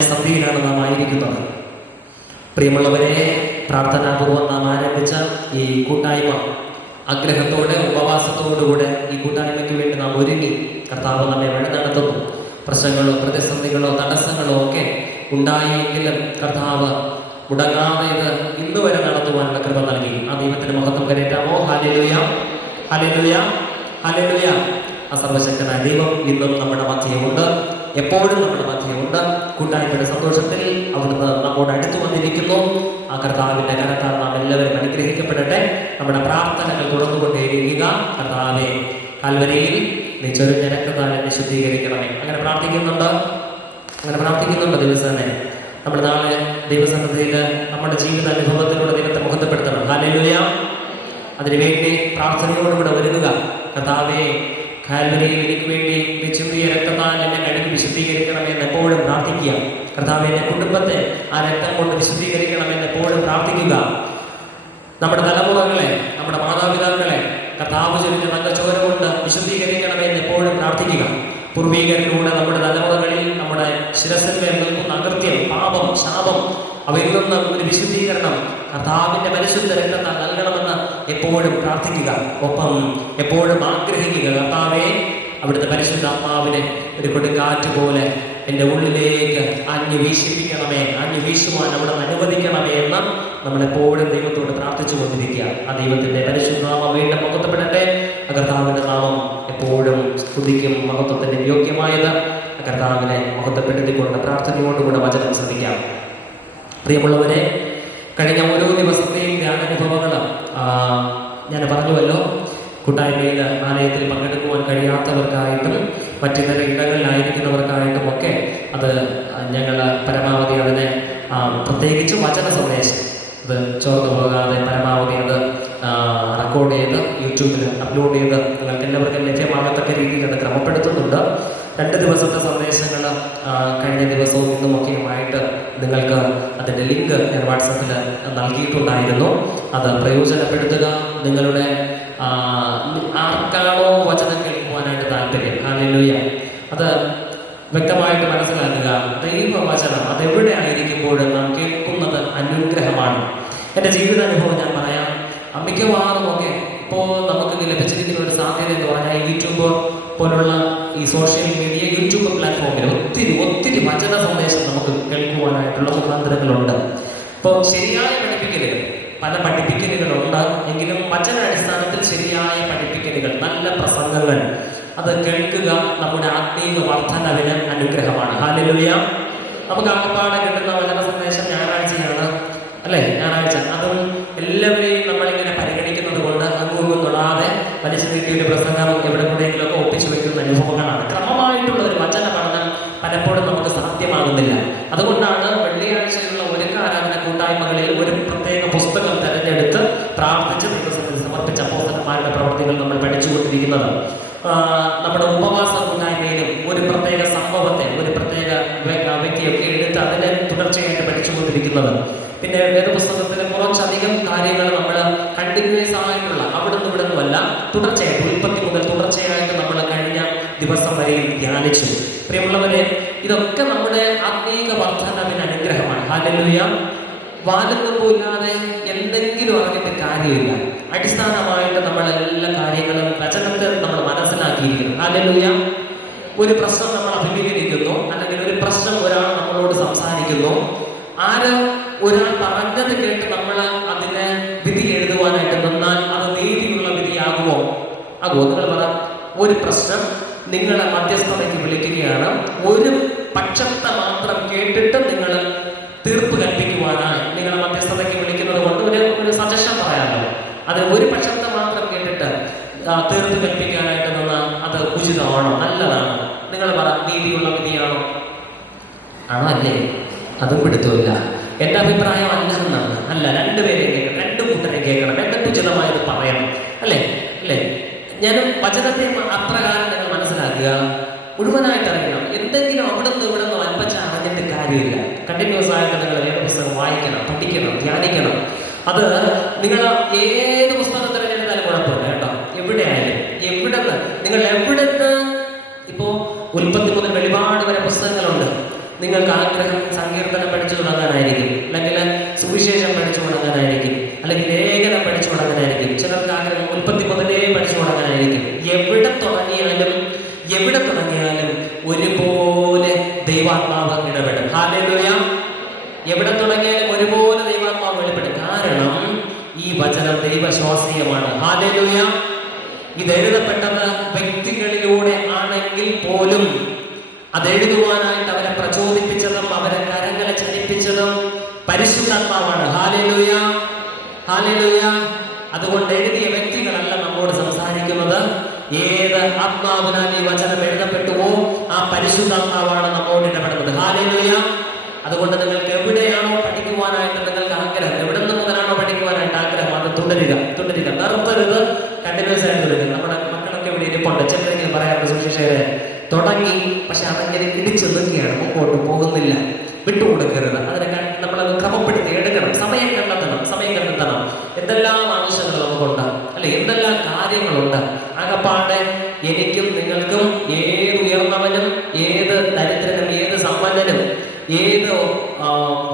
സന്ധിയിലാണ് നാം ആയിരിക്കുന്നത്. പ്രിയമുള്ളവരെ, പ്രാർത്ഥനാപൂർവ്വം നാം ആരംഭിച്ച ഈ കൂട്ടായ്മ ആഗ്രഹത്തോടെ ഉപവാസത്തോടുകൂടെ ഈ കൂട്ടായ്മയ്ക്ക് വേണ്ടി നാം ഒരുങ്ങി കർത്താവ് നമ്മെ വഴി നടത്തുന്നു. പ്രശ്നങ്ങളോ പ്രതിസന്ധികളോ തടസ്സങ്ങളോ ഒക്കെ ഉണ്ടായെങ്കിലും കർത്താവ് മുടങ്ങാതെ ഇത് ഇന്ന് വരെ നടത്തുവാനുള്ള കൃപ നൽകി. ആ ദൈവത്തിന് മഹത്വം കരയറ്റാമോ? Hallelujah, hallelujah, hallelujah. ആ സർവശക്തനായ ദൈവം ഇന്നും നമ്മുടെ മധ്യമുണ്ട്, എപ്പോഴും നമ്മുടെ മധ്യമുണ്ട്. കൂട്ടായ്മയുടെ സന്തോഷത്തിൽ അവിടുന്ന് നമ്മോട് അടുത്തു വന്നിരിക്കുന്നു. ആ കർത്താവിന്റെ കരത്താൽ നാം എല്ലാവരും അനുഗ്രഹിക്കപ്പെടട്ടെ. നമ്മുടെ പ്രാർത്ഥനകൾ തുറന്നുകൊണ്ടേയിരിക്കുക. കർത്താവേ, കാൽവരിയിൽ നീ ചൊരിഞ്ഞ രക്തത്താൽ എന്നെ ശുദ്ധീകരിക്കണമേ. അങ്ങനെ പ്രാർത്ഥിക്കുന്നുണ്ട് ദിവസേന. നമ്മൾ നാളെ ദൈവസന്നിധിയിൽ നമ്മുടെ ജീവിതാനുഭവത്തിലൂടെ ദൈവത്തെ മുഖത്തപ്പെടുത്തണം. ഹല്ലേലൂയ. അതിനുവേണ്ടി പ്രാർത്ഥനയോടുകൂടെ ഒരുങ്ങുക. കർത്താവേ, കാൽവരിയിൽ എനിക്ക് വേണ്ടി നീ ചിന്തിയ രക്തത്താൽ എന്നെ കഴുകി വിശുദ്ധീകരിക്കണമെന്ന് എപ്പോഴും പ്രാർത്ഥിക്കുക. കർത്താവേ, എന്റെ കുടുംബത്തെ ആ രക്തം കൊണ്ട് വിശുദ്ധീകരിക്കണമെന്ന് എപ്പോഴും പ്രാർത്ഥിക്കുക. നമ്മുടെ തലമുറകളെ, നമ്മുടെ മാതാപിതാക്കളെ കർത്താവ് ചൊരിഞ്ഞ നല്ല ചോര കൊണ്ട് വിശുദ്ധീകരിക്കണമെന്ന് എപ്പോഴും പ്രാർത്ഥിക്കുക. പൂർവീകരിലൂടെ നമ്മുടെ തലമുറകളിൽ നമ്മുടെ ശിരസിന്മേൽ നിൽക്കുന്ന അകൃത്യം, പാപം, ശാപം, അവയിൽ നിന്ന് ഒരു വിശുദ്ധീകരണം കർത്താവിന്റെ പരിശുദ്ധ രക്തത്താൽ നൽകണമെന്ന് എപ്പോഴും പ്രാർത്ഥിക്കുക. ഒപ്പം എപ്പോഴും ആഗ്രഹിക്കുക, കർത്താവേ, അവിടുത്തെ പരിശുദ്ധാത്മാവിനെ ഒരു കൊടുങ്കാറ്റ് പോലെ എൻ്റെ ഉള്ളിലേക്ക് വീശിപ്പിക്കണമേ, വീശുവാൻ അവിടെ അനുവദിക്കണമേ എന്ന് നമ്മളെപ്പോഴും ദൈവത്തോട് പ്രാർത്ഥിച്ചു കൊണ്ടിരിക്കുക. ആ ദൈവത്തിന്റെ പരിശുദ്ധനാമം വീണ്ടും മഹത്വപ്പെടട്ടെ. കർത്താവിന്റെ നാമം എപ്പോഴും സ്തുതിക്കും മഹത്വത്തിന് യോഗ്യമായത്. കർത്താവിനെ മഹത്വപ്പെടുത്തിക്കൊണ്ട് പ്രാർത്ഥനയോടുകൂടെ വചനം ശ്രദ്ധിക്കാം. പ്രിയമുള്ളവരെ, കഴിഞ്ഞ ഓരോ ദിവസത്തെയും ധ്യാനാനുഭവങ്ങൾ ഞാൻ പറഞ്ഞുവല്ലോ. കൂട്ടായ്മയിൽ ആലയത്തിൽ പങ്കെടുക്കുവാൻ കഴിയാത്തവർക്കായിട്ടും മറ്റിതര ഇടങ്ങളിലായിരിക്കുന്നവർക്കായിട്ടും ഒക്കെ അത് ഞങ്ങൾ പരമാവധി അതിനെ പ്രത്യേകിച്ച് വചന സന്ദേശം അത് ചോർന്നു പോകാതെ പരമാവധി അത് റെക്കോർഡ് ചെയ്ത് യൂട്യൂബിൽ അപ്ലോഡ് ചെയ്ത് നിങ്ങൾക്ക് എല്ലാവർക്കും ലഭ്യമാകത്തക്ക രീതിയിൽ അത് ക്രമപ്പെടുത്തുന്നുണ്ട്. 2 ദിവസത്തെ സന്ദേശങ്ങൾ കഴിഞ്ഞ ദിവസവും ഇന്നുമൊക്കെയുമായിട്ട് നിങ്ങൾക്ക് അതിൻ്റെ ലിങ്ക് ഞാൻ വാട്സപ്പിൽ നൽകിയിട്ടുണ്ടായിരുന്നു. അത് പ്രയോജനപ്പെടുത്തുക. നിങ്ങളുടെ ആർക്കാണോ വചനം കേൾക്കുവാനായിട്ട് താല്പര്യം, ഹല്ലേലൂയ, അത് വ്യക്തമായിട്ട് മനസ്സിലാക്കുക. ദൈവവചനം അതെവിടെ ആയിരിക്കുമ്പോഴും നാം കേൾക്കുന്നത് അനുഗ്രഹമാണ്. എൻ്റെ ജീവിതാനുഭവം ഞാൻ പറയാം. മിക്കവാറും ഒക്കെ ഇപ്പോൾ നമുക്ക് ലഭിച്ചിരിക്കുന്ന ഒരു സാധ്യത എന്ന് പറഞ്ഞാൽ യൂട്യൂബ് പോലുള്ള ഈ സോഷ്യൽ മീഡിയ, യൂട്യൂബ് പ്ലാറ്റ്ഫോമിൽ ഒത്തിരി വചന സന്ദേശം നമുക്ക് കേൾക്കുവാനായിട്ടുള്ള മുഖാന്തരങ്ങളുണ്ട്. ഇപ്പോൾ ശരിയായ പഠിപ്പിക്കലുകൾ, പല പഠിപ്പിക്കലുകളുണ്ട്. എങ്കിലും വചനാടിസ്ഥാനത്തിൽ ശരിയായ പഠിപ്പിക്കലുകൾ, നല്ല പ്രസംഗങ്ങൾ അത് കേൾക്കുക നമ്മുടെ ആത്മീയ വർധനവിന് അനുഗ്രഹമാണ്. ഹല്ലേലൂയ. നമുക്ക് ആകപ്പാടെ കിട്ടുന്ന വചന സന്ദേശം ഞായറാഴ്ചയാണ്, അല്ലേ? ഞായറാഴ്ച അതും എല്ലാവരെയും നമ്മളിങ്ങനെ പരിഗണിക്കുന്നത് കൊണ്ട് അങ്ങും തൊടാതെ വലിച്ചു നീട്ടിയൊരു പ്രസംഗം എവിടെ കൂടെയെങ്കിലുമൊക്കെ ഒപ്പിച്ചു വയ്ക്കുന്ന അനുഭവങ്ങളാണ്. ക്രമമായിട്ടുള്ള ഒരു വചന പഠനം പലപ്പോഴും നമുക്ക് സാധ്യമാകുന്നില്ല. അതുകൊണ്ടാണ് വെള്ളിയാഴ്ചയുള്ള ഒരുക്കാരാധന കൂട്ടായ്മകളിൽ ഒരു പ്രത്യേക പുസ്തകം തിരഞ്ഞെടുത്ത് പ്രാർത്ഥിച്ച് ദൈവസന്നിധിയിൽ സമർപ്പിച്ച അപ്പോസ്തലന്മാരുടെ പ്രവർത്തികൾ നമ്മൾ പഠിച്ചുകൊണ്ടിരിക്കുന്നത്. നമ്മുടെ ഉപവാസ കൂട്ടായ്മയിലും ഒരു പ്രത്യേക സംഭവത്തെ, ഒരു പ്രത്യേക വ്യക്തിയൊക്കെ എടുത്ത് അതിനെ തുടർച്ചയായിട്ട് പഠിച്ചുകൊണ്ടിരിക്കുന്നത്. പിന്നെ വേദപുസ്തകത്തിലെ കുറച്ചധികം കാര്യങ്ങൾ നമ്മൾ കണ്ടിന്യൂസ് ആയിട്ടുള്ള അവിടുന്ന് ഇവിടുന്നുമല്ല, തുടർച്ചയായിട്ട് ഉൽപ്പത്തി മുതൽ തുടർച്ചയായിട്ട് നമ്മൾ കഴിഞ്ഞ ദിവസം വരെയും ധ്യാനിച്ചു. പ്രിയമുള്ളവരെ, ഇതൊക്കെ നമ്മുടെ ആത്മീക വർധനവിന് അനുഗ്രഹമാണ്. ഹല്ലേലൂയ. വാലുകൊമ്പില്ലാതെ എന്തെങ്കിലും അറിഞ്ഞിട്ട് കാര്യമില്ല. അടിസ്ഥാനമായിട്ട് നമ്മൾ എല്ലാ കാര്യങ്ങളും വചനത്തെ നമ്മൾ മനസ്സിലാക്കിയിരിക്കുന്നു. ഹല്ലേലൂയ. ഒരു പ്രശ്നം നമ്മൾ അഭിമുഖീകരിക്കുന്നു, അല്ലെങ്കിൽ ഒരു പ്രശ്നം ഒരാൾ നമ്മളോട് സംസാരിക്കുന്നു, ഒരാൾ പറഞ്ഞത് കേട്ട് നമ്മൾ അതിന് വിധി എഴുതുവാനായിട്ട് നിന്നാൽ അത് നീതിയുള്ള വിധിയാകുമോ? നിങ്ങൾ പറ. ഒരു പ്രശ്നം നിങ്ങളെ മധ്യസ്ഥതയ്ക്ക് വിളിക്കുകയാണ്. ഒരു പക്ഷത്തെ മാത്രം കേട്ടിട്ട് നിങ്ങൾ തീർപ്പ് കൽപ്പിക്കുവാനാണ് നിങ്ങളെ മധ്യസ്ഥതയ്ക്ക് വിളിക്കുന്നത് കൊണ്ട് ഒരു സജഷൻ പറയാമല്ലോ. അത് ഒരു പക്ഷത്തെ മാത്രം കേട്ടിട്ട് തീർപ്പ് കൽപ്പിക്കാനായിട്ട് നിന്നാൽ അത് ഉചിതമാണോ? നല്ലതാണോ? നിങ്ങൾ പറ. നീതിയുള്ള വിധിയാണോ? ആണോ? അല്ലേ? അതും പിടുത്തമില്ല. എൻ്റെ അഭിപ്രായം അല്ലെന്നാണ്. അല്ല, രണ്ടുപേരെയും കേൾക്കണം, 2 കൂട്ടരെ കേൾക്കണം, എന്നിട്ട് ഉചിതമായത് പറയണം. അല്ലേ? ഞാൻ വചനത്തെ അപ്രകാരം നിങ്ങൾ മനസ്സിലാക്കുക. മുഴുവനായിട്ട് അറിയണം. എന്തെങ്കിലും അവിടുന്ന് ഇവിടുന്ന് അല്പച്ച അറിഞ്ഞിട്ട് കാര്യമില്ല. കണ്ടിന്യൂസ് ആയിട്ട് നിങ്ങൾ വേദപുസ്തകം വായിക്കണം, പഠിക്കണം, ധ്യാനിക്കണം. അത് നിങ്ങൾ ഏത് പുസ്തകം തിരഞ്ഞെടുത്താലും കുഴപ്പമില്ല കേട്ടോ. എവിടെയായാലും, നിങ്ങൾ എവിടുന്ന്, ഇപ്പോൾ ഉൽപ്പത്തി മുതൽ വെളിപാട് വരെ പുസ്തകങ്ങളുണ്ട്. നിങ്ങൾക്ക് ആഗ്രഹം സങ്കീർത്തനം പഠിച്ചു തുടങ്ങാനായിരിക്കും, അല്ലെങ്കിൽ സുവിശേഷം പഠിച്ചു തുടങ്ങാനായിരിക്കും, അല്ലെങ്കിൽ ലേഖനം പഠിച്ചു തുടങ്ങാനായിരിക്കും. ചിലർക്ക് ആഗ്രഹം ഉൽപ്പത്തി മുതലേ പഠിച്ചു തുടങ്ങാനായിരിക്കും. എവിടെ തുടങ്ങിയാലും ഒരുപോലെ ദൈവാത്മാവ് ഇടപെടും. ഹല്ലേലൂയ. എവിടെ തുടങ്ങിയാലും ഒരുപോലെ ദൈവാത്മാവ് വെളിപ്പെടും. കാരണം ഈ വചനം ദൈവശ്വാസീയമാണ്. ഹല്ലേലൂയ. ഇത് എഴുതപ്പെട്ടത് വ്യക്തികളിലൂടെ ആണെങ്കിൽ പോലും അതെഴുതുവാനായിട്ട് അവരെ പ്രചോദിപ്പിച്ചതും അവരെ കരങ്ങളെ ചലിപ്പിച്ചതും പരിശുദ്ധാത്മാവാണ്. ഹല്ലേലൂയ, ഹല്ലേലൂയ. അതുകൊണ്ട് എഴുതിയ വ്യക്തികളല്ല നമ്മോട് സംസാരിക്കുന്നത്. ഏത് ആത്മാവിനാൽ ഈ വചനം എഴുതപ്പെട്ടുവോ ആ പരിശുദ്ധാത്മാവാണ് നമ്മോട് ഇടപെടുന്നത്. ഹല്ലേലൂയ. അതുകൊണ്ട് നിങ്ങൾക്ക് എവിടെയാണോ പഠിക്കുവാനായിട്ട് നിങ്ങൾക്ക് ആഗ്രഹം, എവിടെ നിന്ന് മുതലാണോ പഠിക്കുവാനായിട്ട് ആഗ്രഹം, അത് തുടരുക, നിർത്തരുത്, കണ്ടിന്യൂസ് ആയിട്ട് തുടരുക. നമ്മുടെ മക്കളൊക്കെ ഇവിടെ ഇരിപ്പുണ്ട്. ചിലരെങ്കിലും പറയാറുണ്ട്, സുശേഷകരെ തുടങ്ങി, പക്ഷെ അതങ്ങനെ ഇടിച്ചു നിൽക്കുകയാണ്, മുമ്പോട്ട് പോകുന്നില്ല. വിട്ടുകൊടുക്കരുത്. അതിനെ നമ്മളത് ക്രമപ്പെടുത്തി എടുക്കണം. സമയം കണ്ടെത്തണം. എന്തെല്ലാം ആവശ്യങ്ങൾ നമുക്കുണ്ട്, അല്ലെ, എന്തെല്ലാം കാര്യങ്ങളുണ്ട്. ആകപ്പാടെ എനിക്കും നിങ്ങൾക്കും ഏത് ഉയർന്നവനും ഏത് ദരിദ്രനും ഏത് സമ്പന്നനും ഏത്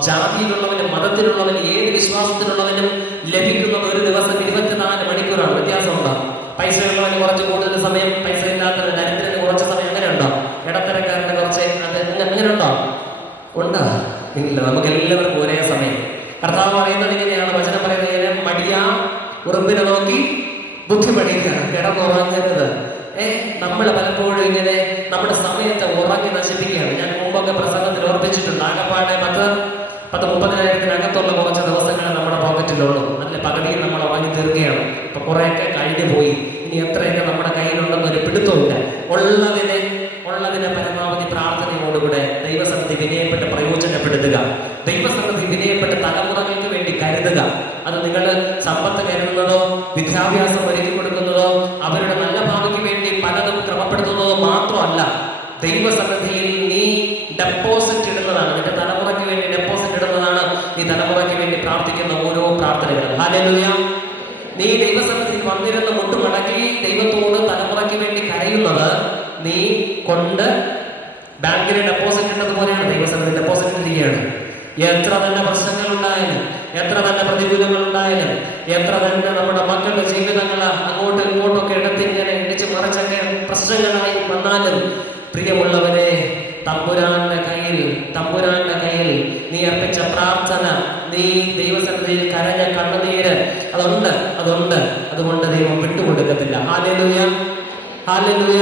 ജാതിയിലുള്ളവനും മതത്തിലുള്ളവനും ഏത് വിശ്വാസത്തിലുള്ളവനും ലഭിക്കുന്നത് ഒരു ദിവസം 24 മണിക്കൂറാണ്. വ്യത്യാസമുണ്ടോ? പൈസ ഉള്ളവന് കുറച്ച് കൂടുതൽ സമയം, പൈസ ഇല്ലാത്തവന് ദരിദ്രന് കുറച്ച് സമയം. അങ്ങനെ ഉണ്ടോ? ഇടത്തരക്കാരന് കുറച്ച് അങ്ങനെ ഉണ്ടോ? ഉണ്ടോ? ഇല്ല. നമുക്ക് എല്ലാവർക്കും ഒരേ സമയം. കർത്താവ് പറയുന്നത് ഇങ്ങനെയാണ്, വചനം പറയുന്നത് ഇങ്ങനെ, മടിയാ ഉറുമ്പിനെ നോക്കി ബുദ്ധി പഠിക്കുക, കിടന്നുറങ്ങരുത്. നമ്മൾ പലപ്പോഴും ഇങ്ങനെ നമ്മുടെ സമയത്തെ ഉറങ്ങി നശിപ്പിക്കുകയാണ്. ഞാൻ മുമ്പൊക്കെ പ്രസംഗത്തിൽ ഓർപ്പിച്ചിട്ടുണ്ട്. ആകപ്പാടെ 10-30,000-അകത്തുള്ള കുറച്ച് ദിവസങ്ങൾ നമ്മുടെ പോക്കറ്റിലുള്ളൂ. അതിൽ പകുതിയും നമ്മൾ ഉറങ്ങി തീർക്കുകയാണ്. ഇപ്പൊ കുറെയൊക്കെ കഴിഞ്ഞു പോയി. ഇനി എത്രയൊക്കെ നമ്മുടെ കയ്യിലുണ്ടെന്ന് ഒരു പിടുത്തമില്ല. ഉള്ളതിനെ പരമാവധി പ്രാർത്ഥനയോടുകൂടെ ദൈവസന്നിധി വിനയപ്പെട്ട് പ്രയോജനപ്പെടുത്തുക. ദൈവസന്നിധി വിനയപ്പെട്ട് തലമുറകൾക്ക് വേണ്ടി കരുതുക. അത് നിങ്ങൾ സമ്പത്ത് കരുതുന്നതോ വിദ്യാഭ്യാസം ഒരുക്കി കൊടുക്കുന്നതോ അവരുടെ നല്ല ഭാവിക്ക് വേണ്ടി പലതും ക്രമപ്പെടുത്തുന്നതോ മാത്രമല്ല, ദൈവസന്നിധിയിൽ നീ ഡെപ്പോസിറ്റ് ഇടുന്നതാണ്. നിന്റെ തലമുറയ്ക്ക് വേണ്ടി ഡെപ്പോസിറ്റ് ഇടുന്നതാണ് നീ തലമുറയ്ക്ക് വേണ്ടി പ്രാർത്ഥിക്കുന്ന ഓരോ പ്രാർത്ഥനകളും. ഹല്ലേലൂയ. നീ ദൈവസന്നിധിയിൽ വന്നിരുന്ന് മുട്ടുമടക്കി ദൈവത്തോട് തലമുറയ്ക്ക് വേണ്ടി കരയുന്നത് നീ കൊണ്ട് ബാങ്കിന് ഡെപ്പോസിറ്റ് ഇട്ടതുപോലെയാണ് ദൈവസന്നിധി ഡെപ്പോസിറ്റ് ചെയ്യുകയാണ്. എത്ര തന്നെ പ്രശ്നങ്ങൾ ഉണ്ടായാലും, എത്ര തന്നെ പ്രതികൂലങ്ങൾ ഉണ്ടായാലും, എത്ര തന്നെ നമ്മുടെ മക്കളുടെ ജീവിതങ്ങൾ അങ്ങോട്ടും ഇങ്ങോട്ടൊക്കെ ഇടത്തിങ്ങനെ ഇടിച്ചു മറിച്ചൊക്കെ പ്രശ്നങ്ങളായി വന്നാലും, പ്രിയമുള്ളവരെ, തമ്പുരാന്റെ കയ്യിൽ നീ അർപ്പിച്ച പ്രാർത്ഥന, നീ ദൈവസന്നിധിയിൽ കരഞ്ഞ കണ്ണുനീര് അതുകൊണ്ട് ദൈവം വിട്ടുകൊടുക്കത്തില്ല. Hallelujah, hallelujah.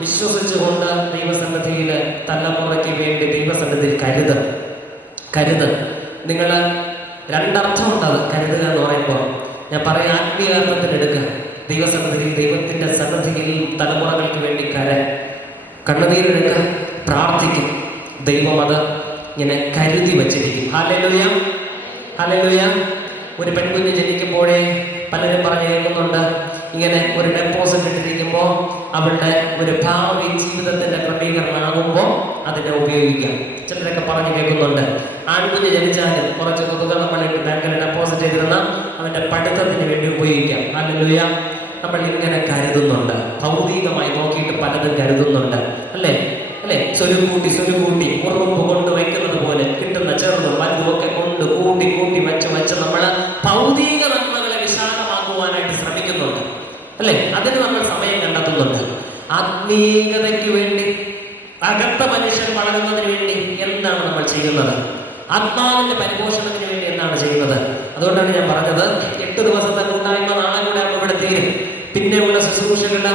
വിശ്വസിച്ചുകൊണ്ട് ദൈവസന്നിധിയിൽ തലമുറയ്ക്ക് വേണ്ടി ദൈവസന്നിധിയിൽ കരുത്. നിങ്ങൾ രണ്ടർത്ഥമുണ്ട് അത് കരുതുക എന്ന് പറയുമ്പോൾ. ഞാൻ പറയാം, ആത്മീയാർത്ഥത്തിൽ എടുക്കുക. ദൈവസന്നിധിയിൽ, ദൈവത്തിന്റെ സന്നിധിയിൽ തലമുറകൾക്ക് വേണ്ടി കണ്ണുനീരെടുക്കുക, പ്രാർത്ഥിക്കും. ദൈവം അത് ഇങ്ങനെ കരുതി വച്ചിരിക്കും. Hallelujah, hallelujah. ഒരു പെൺകുഞ്ഞ് ജനിക്കുമ്പോഴേ പലരും പറഞ്ഞു കേൾക്കുന്നുണ്ട്, ഇങ്ങനെ ഒരു ഡെപ്പോസിറ്റ് ഇട്ടിരിക്കുമ്പോൾ അവളുടെ ഒരു ഭാവി ജീവിതത്തിന്റെ ക്രമീകരണമാകുമ്പോൾ അതിനെ ഉപയോഗിക്കാം. ചിലരൊക്കെ പറഞ്ഞു കേൾക്കുന്നുണ്ട്, ആൺകുഞ്ഞ് ജനിച്ചാലും കുറച്ച് തുക നമ്മളിട്ട് ബാങ്കിൽ ഡെപ്പോസിറ്റ് ചെയ്തിരുന്ന അവന്റെ പഠിത്തത്തിന് വേണ്ടി ഉപയോഗിക്കാം. ഹല്ലേലൂയ. നമ്മൾ ഇങ്ങനെ കരുതുന്നുണ്ട്. ഭൗതികമായി നോക്കിയിട്ട് പലതും കരുതുന്നുണ്ട്. അല്ലേ? സ്വരുകൂട്ടി ഉറുമ്പ് കൊണ്ട് വയ്ക്കുന്നത് പോലെ കിട്ടുന്ന ചെറുതും വലുതും ഒക്കെ കൊണ്ട് കൂട്ടി വെച്ച് നമ്മൾ ഭൗതിക നന്മകളെ വിശാലമാക്കുവാനായിട്ട് ശ്രമിക്കുന്നുണ്ട്. അല്ലെ? അതിന് നമ്മൾ സമയം കണ്ടെത്തുന്നുണ്ട്. ആത്മീയതയ്ക്ക് വേണ്ടി, അകത്ത മനുഷ്യൻ വളരുന്നതിന് വേണ്ടി എന്താണ് നമ്മൾ ചെയ്യുന്നത്? ആത്മാവിന്റെ പരിപോഷണത്തിന് വേണ്ടി എന്താണ് ചെയ്യുന്നത്? അതുകൊണ്ടാണ് ഞാൻ പറഞ്ഞത്, 8 ദിവസത്തെ കൂട്ടായ്മ നാളെ കൂടെ ഇവിടെ തീരും. പിന്നെയുള്ള ശുശ്രൂഷകളുടെ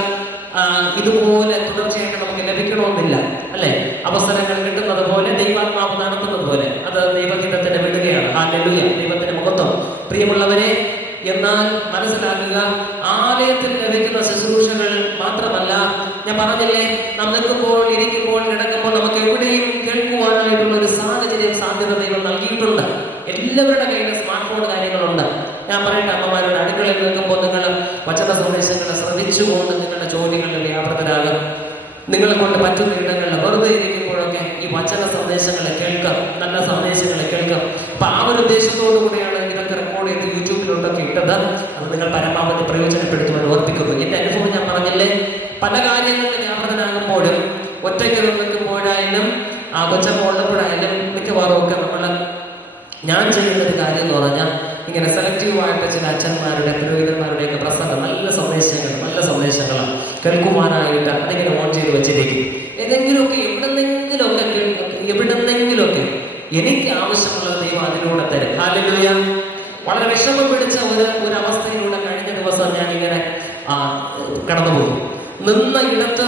ഇതുപോലെ തുടർച്ചയായിട്ട് നമുക്ക് ലഭിക്കണമെന്നില്ല. അല്ലെ? അവസരങ്ങൾ കിട്ടുന്നത് പോലെ, ദൈവാത്മാവ് നടത്തുന്നത് പോലെ അത് ദൈവഹിതത്തിന് വിടുകയാണ്. ഹല്ലേലൂയ, ദൈവത്തിന്റെ മഹത്വം. പ്രിയമുള്ളവരെ, എന്നാൽ മനസ്സിലാക്കുക, ആലയത്തിൽ ലഭിക്കുന്ന ശുശ്രൂഷകൾ മാത്രമല്ല, ഞാൻ പറഞ്ഞില്ലേ, നാം നിൽക്കുമ്പോൾ, ഇരിക്കുമ്പോൾ, കിടക്കുമ്പോൾ നമുക്ക് എവിടെയും കേൾക്കുവാനായിട്ടുള്ള ഒരു സാധ്യത ദൈവം നൽകിയിട്ടുണ്ട്. എല്ലാവരുടെ കയ്യിൽ സ്മാർട്ട് ഫോൺ കാര്യങ്ങളുണ്ട്. ഞാൻ പറയട്ടെ, അമ്മമാരുടെ അടുക്കളയിൽ നിൽക്കുമ്പോൾ നിങ്ങൾ വചന സന്ദേശങ്ങളെ ശ്രദ്ധിച്ചുകൊണ്ട് നിങ്ങളുടെ ജോലികളിൽ വ്യാപൃതരാകും. നിങ്ങളെ കൊണ്ട് പറ്റുന്ന ഇടങ്ങളിൽ വെറുതെ ഇരിക്കുമ്പോഴൊക്കെ ഈ വചന സന്ദേശങ്ങളെ കേൾക്കാം, നല്ല സന്ദേശങ്ങളെ കേൾക്കാം. അപ്പൊ ആ ഒരു ഉദ്ദേശത്തോടു കൂടിയാണ് ഇതൊക്കെ റെക്കോർഡ് ചെയ്ത് യൂട്യൂബിലോട്ടൊക്കെ ഇട്ടത്. അത് നിങ്ങൾ പരമാവധി പ്രയോജനപ്പെടുത്തുമെന്ന് ഓർപ്പിക്കുന്നു. എന്റെ അനുഭവം ഞാൻ പറഞ്ഞില്ലേ, പല കാര്യങ്ങളിൽ വ്യാപൃതനാകുമ്പോഴും, ഒറ്റയ്ക്ക് നിൽക്കുമ്പോഴായാലും, കൊച്ചമ്മ ഉള്ളപ്പോഴായാലും മിക്കവാറും ഒക്കെ ഞാൻ ചെയ്യുന്നൊരു കാര്യം എന്ന് പറഞ്ഞാൽ ഇങ്ങനെ സെലക്റ്റീവായിട്ട് ചില അച്ഛന്മാരുടെ പുരോഹിതന്മാരുടെയൊക്കെ പ്രസംഗം നല്ല സന്ദേശങ്ങളാണ് കേൾക്കുവാനായിട്ട് അതിങ്ങനെ ഓൺ ചെയ്ത് വെച്ചിരിക്കും. എവിടെന്നെങ്കിലുമൊക്കെ എനിക്ക് ആവശ്യമുള്ള ദൈവം അതിലൂടെ തരും. ഹല്ലേലൂയ. വളരെ വിഷമം പിടിച്ച ഒരു അവസ്ഥയിലൂടെ കഴിഞ്ഞ ദിവസം ഞാൻ ഇങ്ങനെ കടന്നുപോയി. നിന്ന ഇടത്ത്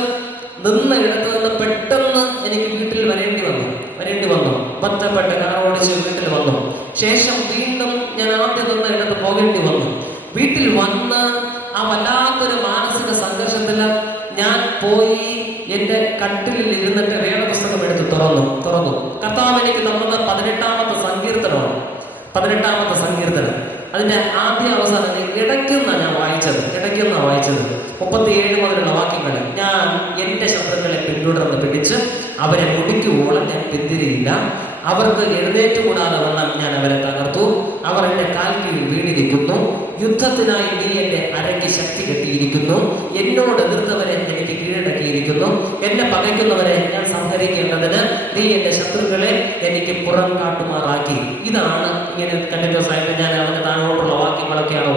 നിന്ന് പെട്ടെന്ന് എനിക്ക് വീട്ടിൽ വരേണ്ടി വന്നു. ബന്ധപ്പെട്ട് കാർ ഓടിച്ച് വീട്ടിൽ വന്നു. ശേഷം വീണ്ടും ഞാൻ ആദ്യം നിന്ന ഇടത്ത് പോകേണ്ടി വന്നു. വീട്ടിൽ വന്ന് ആ വല്ലാത്തൊരു മാനസിക സംഘർഷത്തില് ഞാൻ പോയി എന്റെ കട്ടിലിൽ ഇരുന്നിട്ട് വേദപുസ്തകം എടുത്ത് തുറന്നു. കർത്താവ് എനിക്ക് തന്നത് 18ാമത്തെ സങ്കീർത്തനം. അതിന്റെ ആദ്യ അവസാനം ഇടയ്ക്കുന്ന വായിച്ചത് 37 മുതലുള്ള വാക്യങ്ങൾ. ഞാൻ എന്റെ ശത്രുക്കളെ പിന്തുടർന്ന് പിടിച്ച് അവരെ മുടിക്കുവോളം ഞാൻ പിന്തിരിയില്ല. അവർക്ക് എഴുന്നേറ്റുകൂടാതെ വണ്ണം ഞാൻ അവരെ തകർത്തു. അവർ എന്റെ കാൽക്കീഴിൽ വീണിരിക്കുന്നു. യുദ്ധത്തിനായി നീ എന്റെ അരയ്ക്ക് ശക്തി കെട്ടിയിരിക്കുന്നു. എന്നോട് എതിർത്തവരെ എനിക്ക് കീഴടക്കിയിരിക്കുന്നു. എന്നെ പകയ്ക്കുന്നവരെ ഞാൻ സംഹരിക്കേണ്ടതിന് നീ എന്റെ ശത്രുക്കളെ എനിക്ക് പുറം കാട്ടുമാറാക്കി. ഇതാണ് ഇങ്ങനെ കണ്ടിന്യൂസ് ആയിട്ട് ഞാൻ അതിന്റെ താഴോട്ടുള്ള വാക്യങ്ങളൊക്കെയാണ്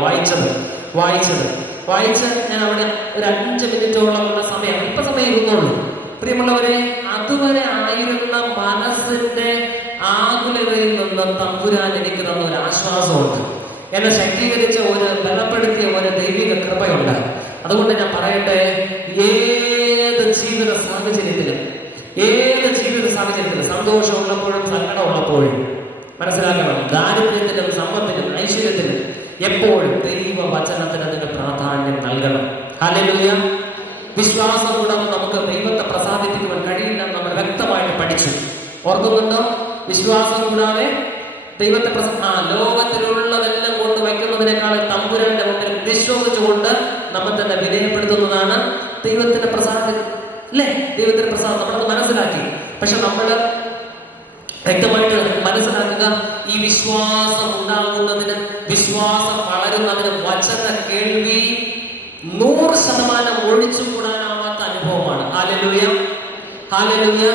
വായിച്ച് ഞാൻ അവിടെ ഒരു 5 മിനിറ്റോളമുള്ള സമയം ഇരുന്നുള്ളൂ. പ്രിയമുള്ളവരെ, അതുവരെ ആയിരുന്ന മനസ്സിന്റെ ആകുലതയിൽ നിന്ന് തമ്പുരാൻ എനിക്ക് തന്ന ഒരു ആശ്വാസമുണ്ട്. എന്നെ ശക്തീകരിച്ച ബലപ്പെടുത്തിയ ഒരു ദൈവിക കൃപയുണ്ട്. അതുകൊണ്ട് ഞാൻ പറയട്ടെ, ഏത് ജീവിത സാഹചര്യത്തിലും സന്തോഷമുള്ളപ്പോഴും സങ്കടമുള്ളപ്പോഴും മനസ്സിലാക്കണം, ദാരിദ്ര്യത്തിലും സമ്പത്തിലും ഐശ്വര്യത്തിലും എപ്പോഴും ദൈവ വചനത്തിന് അതിന് പ്രാധാന്യം നൽകണം. ഹല്ലേലൂയ. വിശ്വാസം കൂടാതെ നമുക്ക് ദൈവത്തെ പ്രസാദിപ്പിക്കുവാൻ കഴിയില്ലെന്ന് നമ്മൾ വ്യക്തമായിട്ട് പഠിച്ചു. ഓർക്കുന്നുണ്ടോ? വിശ്വാസം കൂടാതെ ദൈവത്തെ ലോകത്തിലുള്ളതെല്ലാം കൊണ്ട് വയ്ക്കുന്നതിനേക്കാൾ തമ്പുരാന്റെ മുമ്പിൽ വിശ്വസിച്ചുകൊണ്ട് നമ്മൾ തന്നെ വിനയപ്പെടുത്തുന്നതാണ് ദൈവത്തിന്റെ പ്രസാദം. അല്ലേ? ദൈവത്തിന്റെ പ്രസാദം നമ്മളത് മനസ്സിലാക്കി. പക്ഷെ നമ്മൾ വ്യക്തമായിട്ട് മനസ്സിലാക്കുക, ഈ വിശ്വാസം ഉണ്ടാകുന്നതിന്, വിശ്വാസം വളരുന്നതിന് വചന കേൾവി 100% ഒഴിച്ചുകൂടാനാവാത്ത അനുഭവമാണ്. ഹല്ലേലൂയ.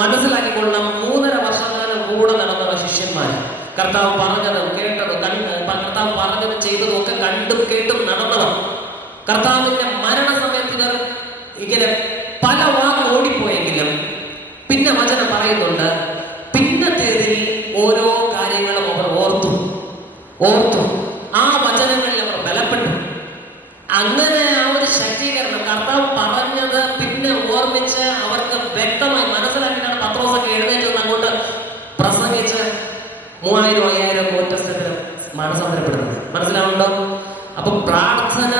മനസ്സിലാക്കിക്കൊള്ളാം. 3.5 വർഷക്കാലം കൂടെ നടന്ന ശിഷ്യന്മാർ കർത്താവ് പറഞ്ഞതും കേട്ടതും കർത്താവ് പറഞ്ഞതും ചെയ്തതും ഒക്കെ കണ്ടും കേട്ടും നടന്നവർ. കർത്താവിന്റെ മരണസമയത്ത് ഇങ്ങനെ പല വാക്ക് ഓടിപ്പോയെങ്കിലും പിന്നെ വചനം പറയുന്നുണ്ട്, പിന്നത്തേതിൽ ഓരോ കാര്യങ്ങളും അവർ ഓർത്തു. ആ വചനങ്ങളിൽ അവർ ബലപ്പെട്ടു. അങ്ങനെ ആ ഒരു ശക്തീകരണം കർത്താവ് പറഞ്ഞത് പിന്നെ ഓർമ്മിച്ച് അവർക്ക് വ്യക്തമായി മനസ്സിലാക്കിയിട്ടാണ് പത്രോസൊക്കെ എഴുന്നേറ്റ് അങ്ങോട്ട് പ്രസംഗിച്ച് 3000-5000 കോറ്റസ്ഥത്തിന് മാനസാന്തരപ്പെടുന്നത്. മനസ്സിലാവുന്നുണ്ടോ? അപ്പൊ പ്രാർത്ഥന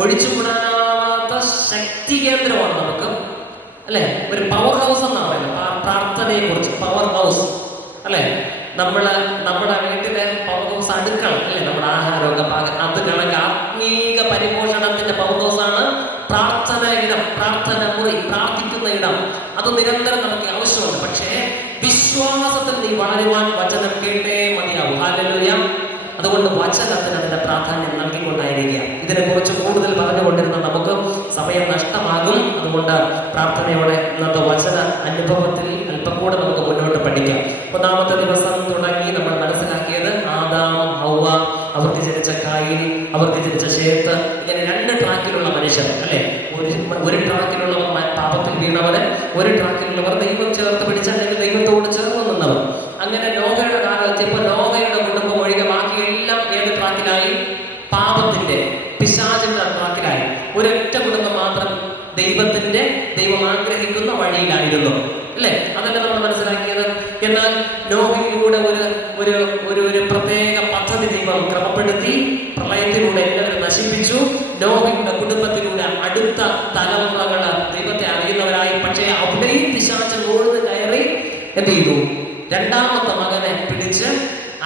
ഒഴിച്ചുകൂടാനാവാത്ത ശക്തി കേന്ദ്രമാണ് നമുക്ക്, അല്ലെ? ഒരു പവർ ഹൗസ് എന്നാണ് പറയുന്നത് പ്രാർത്ഥനയെ കുറിച്ച്. പവർ ഹൗസ്, അല്ലെ? നമ്മുടെ വീട്ടിലെ പവർ ഹൗസ് അടുക്കള, അല്ലെ? നമ്മുടെ ആഹാരമൊക്കെ അത് കണക്ക് ആത്മീക പരിപോഷണത്തിന്റെ പവർ ഹൗസ് ആണ് പ്രാർത്ഥന ഇടം, പ്രാർത്ഥന മുറി, പ്രാർത്ഥിക്കുന്ന ഇടം. അത് നിരന്തരം നമുക്ക് ആവശ്യമുണ്ട്. പക്ഷേ വിശ്വാസത്തിൽ നീ വളരുവാൻ വചനം കേട്ടേ മതിയാവും. ഹല്ലേലൂയ. അതുകൊണ്ട് വചനത്തിന് അതിന്റെ പ്രാധാന്യം നൽകിക്കൊണ്ടായിരിക്കുക. ഇതിനെ കുറിച്ച് കൂടുതൽ പറഞ്ഞുകൊണ്ടിരുന്ന നമുക്ക് സമയം നഷ്ടമാകും. അതുകൊണ്ട് പ്രാർത്ഥനയോടെ ഇന്നത്തെ വചന അനുഭവത്തിൽ അല്പം കൂടെ നമുക്ക് മുന്നോട്ട് പഠിക്കാം. 1-ാമത്തെ ദിവസം തുടങ്ങി നമ്മൾ മനസ്സിലാക്കിയത് ആദാം, ഹൗവ, അവർക്ക് ജനിച്ച കായീൻ, അവർക്ക് ജനിച്ച ശേത്ത്, ഇങ്ങനെ 2 ട്രാക്കിലുള്ള മനുഷ്യർ, അല്ലെ? ഒരു ട്രാക്കിലുള്ളവർ പാപത്തിൽ വീണവര്, ഒരു ട്രാക്കിലുള്ളവർ ദൈവം ചേർത്ത് പിടിച്ച അല്ലെങ്കിൽ ദൈവത്തോട് ചേർന്ന് നിന്നവർ. അങ്ങനെ നോഹയുടെ കാലം എത്തിയപ്പോൾ നോഹയുടെ കുടുംബം ഒഴികെ ബാക്കിയെല്ലാം ഏത് ട്രാക്കിലായി? പാപത്തിന്റെ, പിശാചിന്റെ ട്രാക്കിലായി. ഒരൊറ്റ കുടുംബം മാത്രം ദൈവം ആഗ്രഹിക്കുന്ന വഴിയിലായിരുന്നു, അല്ലെ? അതല്ല നമ്മൾ മനസ്സിലാക്കിയത്. എന്നാൽ നോഹയിലൂടെ ഒരു പ്രത്യേക പദ്ധതി ദൈവം ക്രമപ്പെടുത്തി. പ്രളയത്തിലൂടെ എല്ലാവരും നശിപ്പിച്ചു. നോഹയുടെ കുടുംബത്തിലൂടെ അടുത്ത തലമുറകള് ദൈവത്തെ അറിയുന്നവരായി. പക്ഷേ അവിടെയും പിശാച് ഓടുന്ന് കയറി എന്ത് ചെയ്തു? 2-ാമത്തെ മകനെ പിടിച്ച്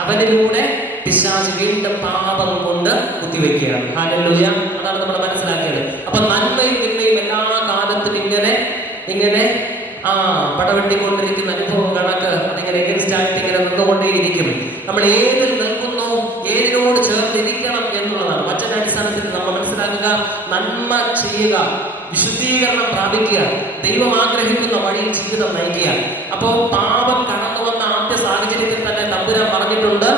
അവനിലൂടെ പിശാച് വീണ്ടും പാപം കൊണ്ട് കുത്തിവെക്കുകയാണ്. ഹല്ലേലൂയ. അതാണ് നമ്മൾ മനസ്സിലാക്കിയത്. അപ്പൊ നന്മയും തിന്മയും എല്ലാ കാലത്തും ഇങ്ങനെ പടവെട്ടിക്കൊണ്ടിരിക്കുന്ന അനുഭവം കണക്ക് അതിങ്ങനെ എഗൻസ്റ്റായിട്ട് ഇങ്ങനെ നിന്നുകൊണ്ടേയിരിക്കും. നമ്മൾ ഏതിൽ നിൽക്കുന്നു, ഏതിനോട് ചേർന്നിരിക്കണം എന്നുള്ളതാണ് വചനാടിസ്ഥാനത്തിൽ നമ്മൾ മനസ്സിലാക്കുക. നന്മ ചെയ്യുക, വിശുദ്ധീകരണം പ്രാപിക്കുക, ദൈവം ആഗ്രഹിക്കുന്ന വഴിയിൽ ജീവിതം നയിക്കുക. അപ്പോൾ പാപം കടന്നു ആദ്യ സാഹചര്യത്തിൽ തന്നെ തമ്പുരാൻ പറഞ്ഞിട്ടുണ്ട്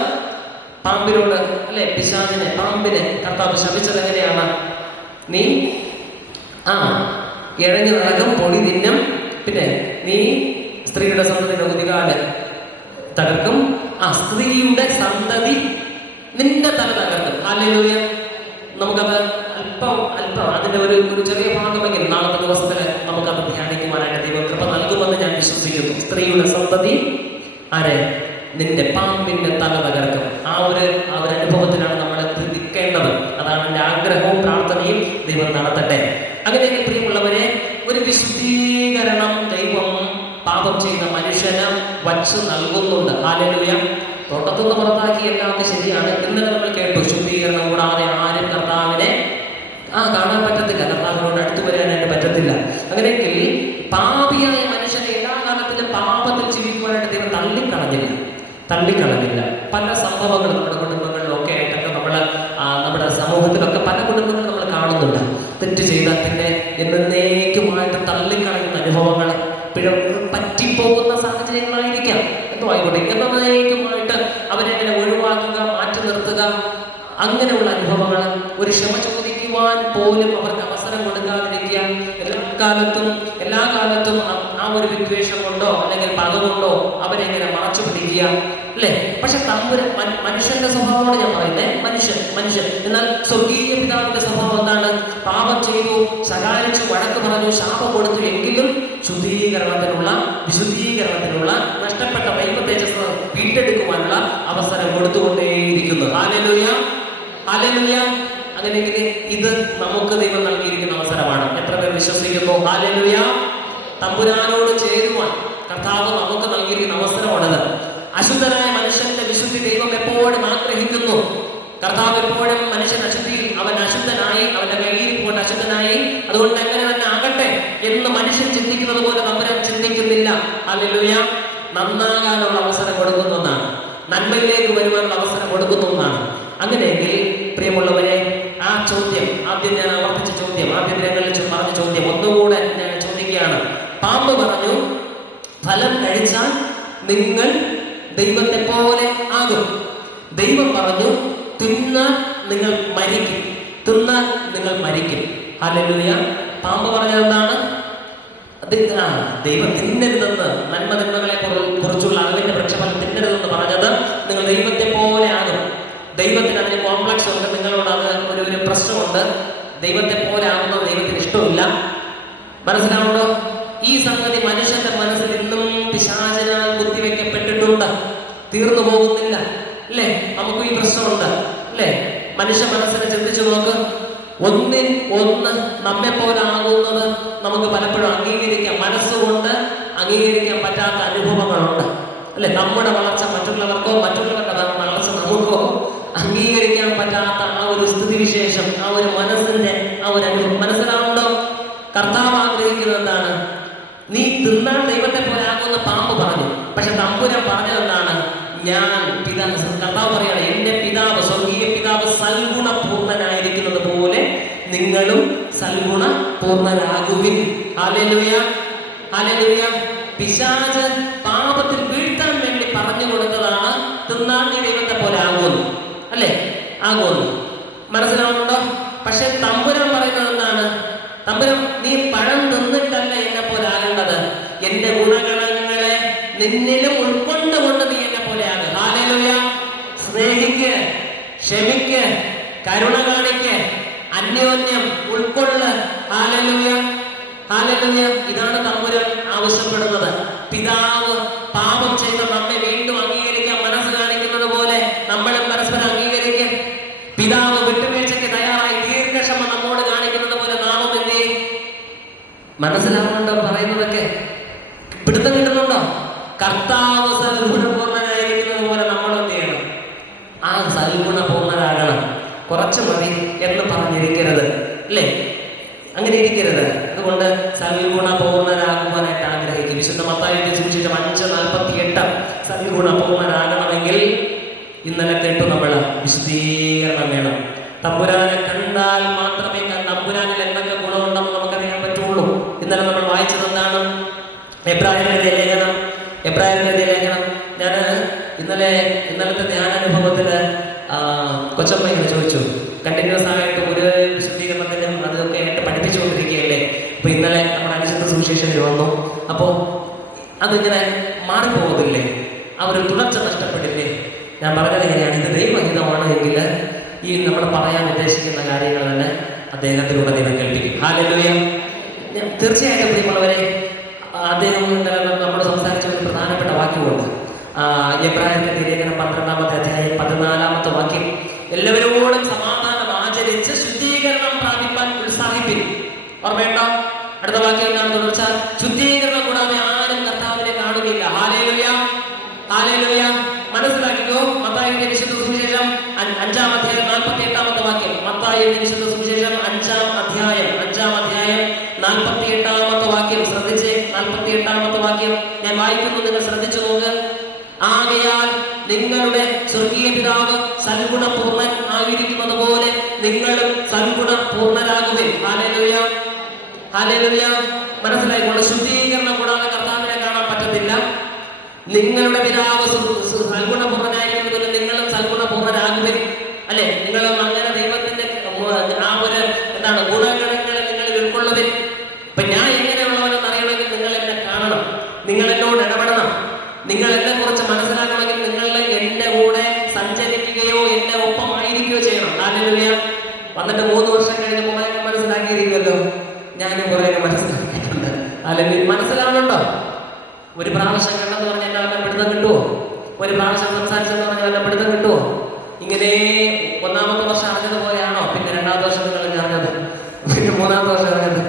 പാമ്പിനോട്, അല്ലെ, പാമ്പിനെ കർത്താവ് ശപിച്ചത് എങ്ങനെയാണ്? നീ ഇഴഞ്ഞു നടക്കും, പൊടി തിന്നും, പിന്നെ നീ സ്ത്രീയുടെ സന്തതിയുടെ കുതികാല് തകർക്കും, സ്ത്രീയുടെ സന്തതി നിന്റെ തല തകർക്കും. ഹല്ലേലൂയ. നമുക്കത് അല്പം അതിന്റെ ഒരു ചെറിയ ഭാഗമെങ്കിൽ നാളത്തെ ദിവസത്തിൽ നമുക്കത് ധ്യാനിക്കുവാനായിട്ട് ദൈവം കൃപ നൽകുമെന്ന് ഞാൻ വിശ്വസിക്കുന്നു. സ്ത്രീയുടെ സന്തതി നിന്റെ പാമ്പിന്റെ തല തകർക്കും. ആ ഒരു അനുഭവത്തിലാണ് നമ്മൾ നിൽക്കേണ്ടത്. അതാണ് എൻ്റെ ആഗ്രഹവും പ്രാർത്ഥനയും. ദൈവം നടത്തട്ടെ. അങ്ങനെയെങ്കിൽ പ്രിയമുള്ളവരെ, ഒരു വിശുദ്ധീകരണം ദൈവം പാപം ചെയ്ത മനുഷ്യന് വച്ച് നൽകുന്നുണ്ട്. ഹല്ലേലൂയ. തോട്ടത്തിൽ നിന്ന് പുറത്താക്കി എല്ലാം ശരിയാണ്. ഇന്നലെ നമ്മൾ കേട്ടു, ശുദ്ധീകരണം കൂടാതെ ആരും കർത്താവിനെ കാണാൻ പറ്റത്തില്ല, കർത്താവിനോട് അടുത്തു വരാനായിട്ട് പറ്റത്തില്ല. അങ്ങനെയെങ്കിൽ പാപിയായ മനുഷ്യനെ എല്ലാ കാലത്തിലും പാപത്തിൽ ജീവിക്കുവാനായിട്ട് ദൈവം തള്ളിക്കളഞ്ഞില്ല. പല സംഭവങ്ങളും നമ്മുടെ കുടുംബങ്ങളിലും ഒക്കെ ആയിട്ടൊക്കെ നമ്മുടെ സമൂഹത്തിലൊക്കെ പല കുടുംബങ്ങളും നമ്മൾ കാണുന്നുണ്ട്. തെറ്റ് ചെയ്താൽ പിന്നെ എന്നേക്കുമായിട്ട് തള്ളിക്കളയുന്ന അനുഭവങ്ങൾ, പറ്റിപ്പോകുന്ന സാഹചര്യങ്ങളായിരിക്കാം, എന്തോ ആയിക്കോട്ടെ, എന്നേക്കുമായിട്ട് അവരെങ്ങനെ ഒഴിവാക്കുക, മാറ്റി നിർത്തുക, അങ്ങനെയുള്ള അനുഭവങ്ങൾ. ഒരു ക്ഷമ ചോദിക്കുവാൻ പോലും അവർക്ക് അവസരം കൊടുക്കാതിരിക്കുക. എല്ലാ കാലത്തും ആ ഒരു വിദ്വേഷം കൊണ്ടോ അല്ലെങ്കിൽ പക കൊണ്ടോ അവരെങ്ങനെ മറച്ചു പിടിക്കുക, അല്ലേ? പക്ഷെ മനുഷ്യന്റെ സ്വഭാവമാണ് ഞാൻ പറയുന്നത്. മനുഷ്യൻ എന്നാൽ സ്വർഗീയ പിതാവിന്റെ സ്വഭാവം എന്താണ്? പാപം ചെയ്തു, ശകാരിച്ചു, വഴക്ക് പറഞ്ഞു, ശാപം കൊടുത്തു, എങ്കിലും വിശുദ്ധീകരണത്തിനുള്ള നഷ്ടപ്പെട്ട ദൈവ തേജസ് വീണ്ടെടുക്കുവാനുള്ള അവസരം കൊടുത്തുകൊണ്ടേയിരിക്കുന്നു. Hallelujah, hallelujah. അങ്ങനെയെങ്കിൽ ഇത് നമുക്ക് ദൈവം നൽകിയിരിക്കുന്ന അവസരമാണ്. എത്ര പേർ വിശ്വസിക്കുന്നു? ഹല്ലേലൂയ. തമ്പുരാനോട് ചേരുവാൻ കർത്താവ് നമുക്ക് നൽകിയിരിക്കുന്ന അവസരമാണത്. അശുദ്ധനായ മനുഷ്യന്റെ വിശുദ്ധി ദൈവം എപ്പോഴും ആഗ്രഹിക്കുന്നു. കർത്താവ് എപ്പോഴും മനുഷ്യൻ അവൻ അശുദ്ധനായി, അവന്റെ കയ്യിൽ കൊണ്ട് അശുദ്ധനായി, അതുകൊണ്ട് എങ്ങനെ തന്നെ ആകട്ടെ എന്ന് മനുഷ്യൻ ചിന്തിക്കുന്നത് പോലെ തമ്പുരാൻ ചിന്തിക്കുന്നില്ല. ഹല്ലേലൂയ. നന്നാകാനുള്ള അവസരം കൊടുക്കുന്നതാണ്, നന്മയിലേക്ക് വരുവാനുള്ള അവസരം കൊടുക്കുന്നതാണ്. അങ്ങനെയെങ്കിൽ പ്രിയമുള്ളവരെ, ആ ചോദ്യം ആദ്യം ഞാൻ ആവർത്തിച്ച ചോദ്യം, ആദ്യ ദിനങ്ങളിൽ പറഞ്ഞ ചോദ്യം ഒന്നുകൂടെ ഞാൻ ചോദിക്കുകയാണ്. പാമ്പ് പറഞ്ഞു, ഫലം കഴിച്ചാൽ നിങ്ങൾ ദൈവത്തെ പോലെ ആകും. ദൈവം പറഞ്ഞു, തിന്നാൽ നിങ്ങൾ മരിക്കും. ഹല്ലേലൂയ. പാമ്പ് പറഞ്ഞത് എന്താണ്? ദൈവം തിന്നരുതെന്ന്, നന്മതിന്മകളെ കുറിച്ചുള്ള അറിവിന്റെ വൃക്ഷഫലം തിന്നരുതെന്ന് പറഞ്ഞത് നിങ്ങൾ ദൈവത്തെ പോലെ ആകും. ദൈവത്തിന് അതിന് കോംപ്ലക്സ് ഉണ്ട്, നിങ്ങളോട് അത് ഒരു പ്രശ്നമുണ്ട്. ദൈവത്തെ പോലെ ആകുന്നത് ദൈവത്തിന് ഇഷ്ടമില്ല. മനസ്സിലാവുണ്ടോ? ഈ സംഗതി മനുഷ്യന്റെ മനസ്സിൽ ഇന്നും പിശാചിനാൽ കുത്തിവെക്കപ്പെട്ടിട്ടുണ്ട്, തീർന്നു പോകുന്നില്ല, അല്ലേ? നമുക്ക് ഈ പ്രശ്നമുണ്ട്, അല്ലേ? മനുഷ്യ മനസ്സിനെ ചിന്തിച്ചു നോക്ക്. ഒന്ന് നമ്മെ പോലെ ആകുന്നത് നമുക്ക് പലപ്പോഴും മനസ്സുകൊണ്ട് അംഗീകരിക്കാൻ പറ്റാത്ത അനുഭവങ്ങളുണ്ട്, അല്ലെ? നമ്മുടെ വളർച്ച മറ്റുള്ളവർക്കോ മറ്റുള്ളവരുടെ വളർച്ച നമുക്കോ അംഗീകരിക്കാൻ പറ്റാത്ത ആ ഒരു സ്ഥിതിവിശേഷം, ആ ഒരു മനസ്സിന്റെ ആ ഒരു അനുഭവം മനസ്സിലാവുണ്ടോ? കർത്താവ് ആഗ്രഹിക്കുന്നത് എന്താണ്? നീ തിന്നാൻ ദൈവത്തെ പോലെ ആകുന്ന പാമ്പ് പറഞ്ഞു. പക്ഷെ തമ്പുരാൻ പറഞ്ഞത് എന്താണ്? കർത്താവ് പറയാണ്, എന്റെ പിതാവ്, സ്വർഗീയ പിതാവ് സൽഗുണ പൂർണ്ണനായിരിക്കുന്നത് പോലെ നിങ്ങളും സൽഗുണ പൂർണ്ണരാകുവിൻ. Hallelujah, hallelujah. പിശാച് പാപത്തിൽ വീഴ്ത്താൻ വേണ്ടി പറഞ്ഞു കൊടുത്തതാണ് തിന്നാൻ നീ ദൈവത്തെ പോലെ ആകുമെന്ന്, അല്ലേ? ആകുമെന്ന് മനസ്സിലാവുന്നുണ്ടോ? പക്ഷെ തമ്പുരാൻ പറയുന്നത് എന്താണ്? തമ്പുരാൻ, നീ പഴം തിന്നിട്ടല്ല എന്നെ പോലെ ആകേണ്ടത്, എന്റെ ഗുണഗണങ്ങളെ നിന്നിലും ഉൾക്കൊണ്ടുകൊണ്ട് നീ എന്നെ പോലെ ആകും. ഹല്ലേലൂയ. സ്നേഹിക്ക്, ക്ഷമിക്ക്, കരുണ കാണിക്ക്, അന്യോന്യം ഉൾക്കൊള്ള്. Hallelujah, hallelujah. ഇതാണ് തമ്പുരാൻ ആവശ്യപ്പെടുന്നത്. പിതാവ് പാപം ചെയ്ത നമ്മെ വീണ്ടും അംഗീകരിക്കാൻ മനസ്സ് കാണിക്കുന്നത് പോലെ നമ്മളും പരസ്പരം അംഗീകരിക്കാൻ, പിതാവ് വിട്ടുവീഴ്ചയ്ക്ക് തയ്യാറായി ദീർഘക്ഷമ നമ്മോട് കാണിക്കുന്നത് പോലെ നാമും എന്ത് ചെയ്യും? മനസ്സിലാവുന്നുണ്ടോ പറയുന്നതൊക്കെ? പിടുത്തം കിട്ടുന്നുണ്ടോ? കർത്താവ് സൽഗുണപൂർണ്ണനായിരിക്കുന്നത് പോലെ നമ്മൾ എന്ത് ചെയ്യണം? ആ സൽഗുണപൂർണ്ണരാകണം. കുറച്ച് മതി എന്ന് പറഞ്ഞിരിക്കരുത്, അല്ലേ? അങ്ങനെ ഇരിക്കരുത്. അതുകൊണ്ട് സൽഗുണപൂർണ്ണരാകുവാനായിട്ട് ആഗ്രഹിക്കും. വിശുദ്ധ മത്തായിയുടെ സുവിശേഷം 5:48 സൽഗുണപൂർണ്ണരാകണമെങ്കിൽ ഇന്നലെ കേട്ടു നമ്മൾ വിശുദ്ധീകരണം വേണം. തമ്പുരാനെ കണ്ടാൽ മാത്രമേ തമ്പുരാനിൽ എന്തൊക്കെ ഗുണമുണ്ടെന്ന് നമുക്കറിയാൻ പറ്റുള്ളൂ. ഇന്നലെ നമ്മൾ വായിച്ചത് എന്താണ്? എബ്രായരുടെ ലേഖനം ഞാൻ ഇന്നലത്തെ ധ്യാനാനുഭവത്തില് കൊച്ചമ്മ ഇങ്ങനെ ചോദിച്ചു, കണ്ടിന്യൂസ് ആയിട്ട് ഒരു വിശുദ്ധീകരണത്തിനും അതൊക്കെ ആയിട്ട് പഠിപ്പിച്ചുകൊണ്ടിരിക്കുകയല്ലേ. അപ്പൊ ഇന്നലെ നമ്മുടെ അനുശുദ്ധ സുവിശേഷത്തിൽ വന്നു. അപ്പോ അതിങ്ങനെ മാറിപ്പോകത്തില്ലേ, ആ ഒരു തുടർച്ച നഷ്ടപ്പെടില്ലേ? ഞാൻ പറഞ്ഞത് എങ്ങനെയാണ്, ഇത് ദൈവഹിതമാണ് എങ്കിൽ ഈ നമ്മൾ പറയാൻ ഉദ്ദേശിക്കുന്ന കാര്യങ്ങൾ തന്നെ അദ്ദേഹത്തിലൂടെ ദൈവം കേൾപ്പിക്കും. ഹല്ലേലൂയ. തീർച്ചയായിട്ടും പ്രിയമുള്ളവരെ, അദ്ദേഹം നമ്മൾ സംസാരിച്ച ഒരു പ്രധാനപ്പെട്ട വാക്യമുണ്ട്. എബ്രായരുടെ ലേഖനം 12-ാമത്തെ അധ്യായം 14-ാമത്തെ വാക്യം, എല്ലാവരോടും സമാധാനം ആചരിച്ച് ശുദ്ധീകരണം പ്രാപിപ്പാൻ ഉത്സാഹിപ്പിൻ. ഓർമ്മയുണ്ടോ? അടുത്ത വാക്യം എന്താണെന്ന് വെച്ചാൽ, ശുദ്ധീകരണം കൂടാതെ ആരും കർത്താവിനെ കാണുകയില്ല. ഹല്ലേലൂയ, ഹല്ലേലൂയ. മനസ്സിലാക്കിക്കോ. മത്തായിയുടെ വിശുദ്ധ സുവിശേഷം 5-ാം അധ്യായം 48-ാമത്തെ വാക്യം. മത്തായിയുടെ വിശുദ്ധ സുവിശേഷം 5-ാം അധ്യായം 48-ാമത്തെ വാക്യം ശ്രദ്ധിച്ച്. 48-ാമത്തെ വാക്യം ഞാൻ വായിക്കുന്നു, നിങ്ങൾ ശ്രദ്ധിച്ചു നോക്ക്. ആകയാൽ നിങ്ങളുടെ സ്വർഗീയ പിതാവ് സൽഗുണപൂർണ്ണൻ ആയിരിക്കുന്നത് പോലെ നിങ്ങളും സൽഗുണപൂർണ്ണരാകുവേ. Hallelujah, hallelujah. മനസ്സിലായിക്കൊണ്ട്, ശുദ്ധീകരണം കൂടാതെ കർത്താവിനെ കാണാൻ പറ്റത്തില്ല. നിങ്ങളുടെ പിതാവ് സൽഗുണപൂർണ്ണനായിരിക്കുന്നത് നിങ്ങളും സൽഗുണപൂർണ്ണരാകുവേ. അല്ലെ, നിങ്ങളും അങ്ങനെ ദൈവത്തിന്റെ ആ ഒരു എന്താണ് ഗുണഗണങ്ങളെ നിങ്ങൾ ഉൾക്കൊള്ളുവേ. അപ്പൊ ഞാൻ എങ്ങനെയുള്ളവരെന്ന് അറിയണമെങ്കിൽ നിങ്ങൾ എന്നെ കാണണം, നിങ്ങൾ എന്നോട് ഇടപെടണം, നിങ്ങൾ എന്നെ കുറിച്ച് മനസ്സിലാക്കണമെങ്കിൽ നിങ്ങൾ എന്റെ കൂടെ സഞ്ചരിക്കുകയോ എന്റെ ഒപ്പമായിരിക്കുകയോ ചെയ്യണം. ഹല്ലേലൂയ. വന്നിട്ട് 3 വർഷം കഴിഞ്ഞ് കുറേയൊക്കെ മനസ്സിലാക്കിയിരിക്കുമല്ലോ. ഞാനും കുറേയൊക്കെ മനസ്സിലാക്കിയിട്ടുണ്ട്. അല്ലെങ്കിൽ മനസ്സിലാവുന്നുണ്ടോ? ഒരു പ്രാവശ്യം കണ്ടെന്ന് പറഞ്ഞാൽ എന്നെ വല്ല പിടുത്തം കിട്ടുമോ? ഒരു പ്രാവശ്യം സംസാരിച്ചെന്ന് പറഞ്ഞാൽ വല്ല പിടുത്തം കിട്ടുമോ? ഇങ്ങനെ 1-ാമത്തെ വർഷം അറിഞ്ഞതുപോലെയാണോ പിന്നെ 2-ാമത്തെ വർഷം നിങ്ങൾ അറിഞ്ഞത്, പിന്നെ 3-ാമത്തെ വർഷം അറിഞ്ഞത്?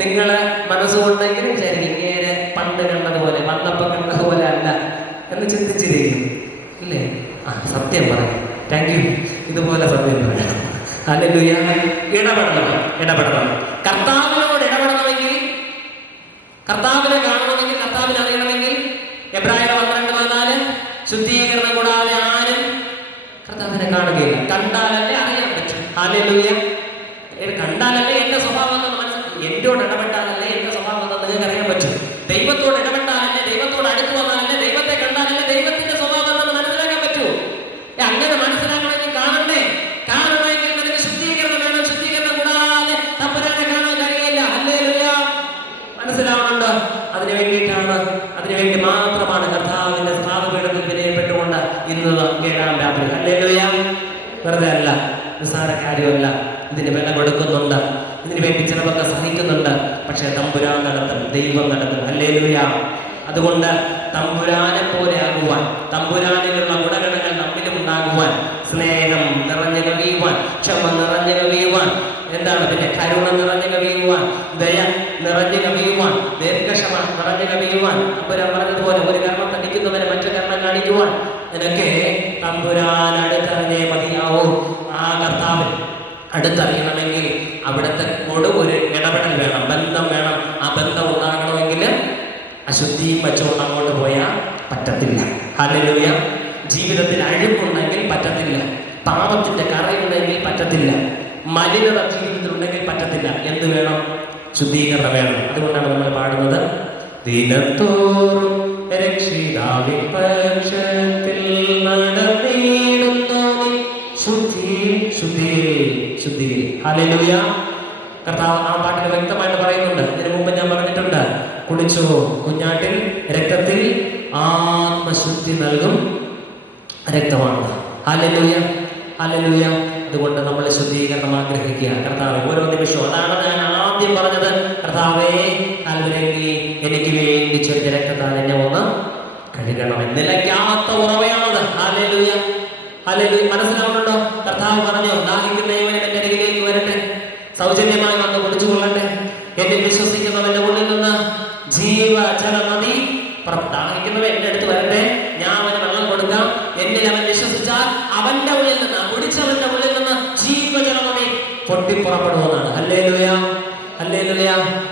നിങ്ങളെ മനസ്സുകൊണ്ടെങ്കിലും വിചാരിക്കും ഇങ്ങനെ പണ്ട് കണ്ടതുപോലെ, വന്നപ്പം കണ്ടതുപോലെ അല്ല എന്ന് ചിന്തിച്ചിരിക്കും ഇല്ലേ? സത്യം പറയാം. Thank you. ഇതുപോലെ സത്യം പറയാം. ഹല്ലേലൂയ. ഇടപെടണം. കർത്താവിനോട് ഇടപെടണമെങ്കിൽ, കർത്താവിനെ കാണണമെങ്കിൽ, കർത്താവിനെ അറിയണമെങ്കിൽ എബ്രായർ 12:14 ശുദ്ധീകരണം കൂടാതെ ആരും കർത്താവിനെ കാണുകയില്ല. കണ്ടാലല്ലേ അറിയാൻ പറ്റും. ഹല്ലേലൂയ. കണ്ടാലല്ലേ എന്റെ സ്വഭാവം എന്ന് മനസ്സിലാക്കി, എന്നോട് ഇടപെട്ടാലല്ലേ എന്റെ സ്വഭാവം എന്ന് നിങ്ങൾക്ക് അറിയാൻ പറ്റും. ദൈവത്തോട് ഇടപെട്ടാലല്ലേ, ദൈവത്തോട് അടുത്ത് വന്നാലല്ലേ, ദൈവത്തെ കണ്ടാലല്ലേ ദൈവത്തിന്റെ സ്വഭാവം എന്ന് മനസ്സിലാക്കാൻ പറ്റൂ. അങ്ങനെ മനസ്സിലാക്കണമെങ്കിൽ കാണണമെങ്കിൽ നിനക്ക് ശുദ്ധീകരണം വേണം. ശുദ്ധീകരണം കൂടാതെ തമ്പുരാനെ കാണാൻ കഴിയില്ല. ഹല്ലേലൂയ. മനസ്സിലാവുന്നുണ്ടോ? അതിനുവേണ്ടി മാത്രമാണ് കർത്താവിന്റെ പാദപീഠത്തിൽ വിനയപ്പെട്ടുകൊണ്ട് ഇന്ന് 7-ാം രാത്രി. ഹല്ലേലൂയ. വെറുതെ അല്ല, നിസ്സാര കാര്യമല്ല. ഇതിന് വില കൊടുക്കുന്നുണ്ട്, ഇതിനു വേണ്ടി ചിലവൊക്കെ സഹിക്കുന്നുണ്ട്. പക്ഷെ തമ്പുരാൻ നടത്തും, ദൈവം നടത്തും. ഹല്ലേലൂയ. അതുകൊണ്ട് തമ്പുരാനെ പോലെ ആകുവാൻ, തമ്പുരാനിലുള്ള ഗുണഗണങ്ങൾ നമ്മിലും ഉണ്ടാകുവാൻ, സ്നേഹം നിറഞ്ഞു കവിയുവാൻ, ക്ഷമ നിറഞ്ഞു കവിയുവാൻ, എന്താണ് പിന്നെ കരുണ നിറഞ്ഞു കവിയുവാൻ, ദയ നിറഞ്ഞു കവിയുവാൻ, ദീർഘക്ഷമ നിറഞ്ഞു കവിയുവാൻ, തമ്പുരാൻ പറഞ്ഞതുപോലെ ഒരു കർമ്മം തടിക്കുന്നവന് മറ്റു കർമ്മം കാണിക്കുവാൻ, നിനക്ക് തമ്പുരാൻ അടുത്തറിഞ്ഞേ മതിയാവൂ. ആ കർത്താവിൽ അടുത്തറിയണമെങ്കിൽ അവിടുത്തെ കൂടെ ഒരു ഇടപെടൽ വേണം, ബന്ധം വേണം. ആ ബന്ധം ഉണ്ടാകണമെങ്കിൽ അശുദ്ധിയും വെച്ചുകൊണ്ട് അങ്ങോട്ട് പോയാൽ പറ്റത്തില്ല. ഹല്ലേലൂയ. ജീവിതത്തിൽ അഴുക്കുണ്ടെങ്കിൽ പറ്റത്തില്ല, പാപത്തിന്റെ കറയുണ്ടെങ്കിൽ പറ്റത്തില്ല, മലിനത ജീവിതത്തിലുണ്ടെങ്കിൽ പറ്റത്തില്ല. എന്ത് വേണം? ശുദ്ധീകരണം വേണം. അതുകൊണ്ടാണ് നമ്മൾ പാടുന്നത്, ദിനത്തോറും രക്ഷിതാവിൻ പക്ഷത്തിൽ നടന്നിടുന്നു ശുദ്ധി. ഹല്ലേലൂയ. കർത്താവ് ആ പാട്ടിൽ വ്യക്തമായിട്ട് പറയുന്നുണ്ട്. ഇതിനു മുമ്പ് ഞാൻ പറഞ്ഞിട്ടുണ്ട്, കുടിച്ചോ കുഞ്ഞാട്ടിൽ രക്തത്തിൽ ആത്മശുദ്ധി നൽകും രക്തമാണ്. ഹല്ലേലൂയ, ഹല്ലേലൂയ. അതുകൊണ്ട് നമ്മൾ ശുദ്ധീകരണം ആഗ്രഹിക്കുക കർത്താവേ ഓരോ നിമിഷവും. അതാണ് ഞാൻ ആദ്യം പറഞ്ഞത്, കർത്താവേ കാൽവരിയിൽ എനിക്ക് വേണ്ടി ചൊരിഞ്ഞ രക്തത്താൽ എന്നെ ഒന്ന് കഴുകണം. നിലയ്ക്കാത്ത ഉറവയാണത്. Hallelujah, hallelujah. മനസ്സിലാവുന്നുണ്ടോ? കർത്താവ് പറഞ്ഞു, ദാഹിക്കുന്നവൻ എന്റെ അരികിലേക്ക് വരട്ടെ, സൗജന്യമായി വന്ന് കുടിച്ചുകൊള്ളട്ടെ. എന്നിൽ വിശ്വസിക്കുന്നവന്റെ ഉള്ളിൽ നിന്ന് ജീവജല നദി ദാഹിക്കുന്നവൻ എന്റെ അടുത്ത് വരട്ടെ, ഞാൻ അവന് വെള്ളം കൊടുക്കാം. എന്നിൽ അവൻ വിശ്വസിച്ചാൽ അവന്റെ ഉള്ളിൽ നിന്ന്, കുടിച്ചവന്റെ ഉള്ളിൽ നിന്ന് ജീവജല നദി പൊട്ടിപ്പുറപ്പെടുമെന്നാണ്. Hallelujah, hallelujah.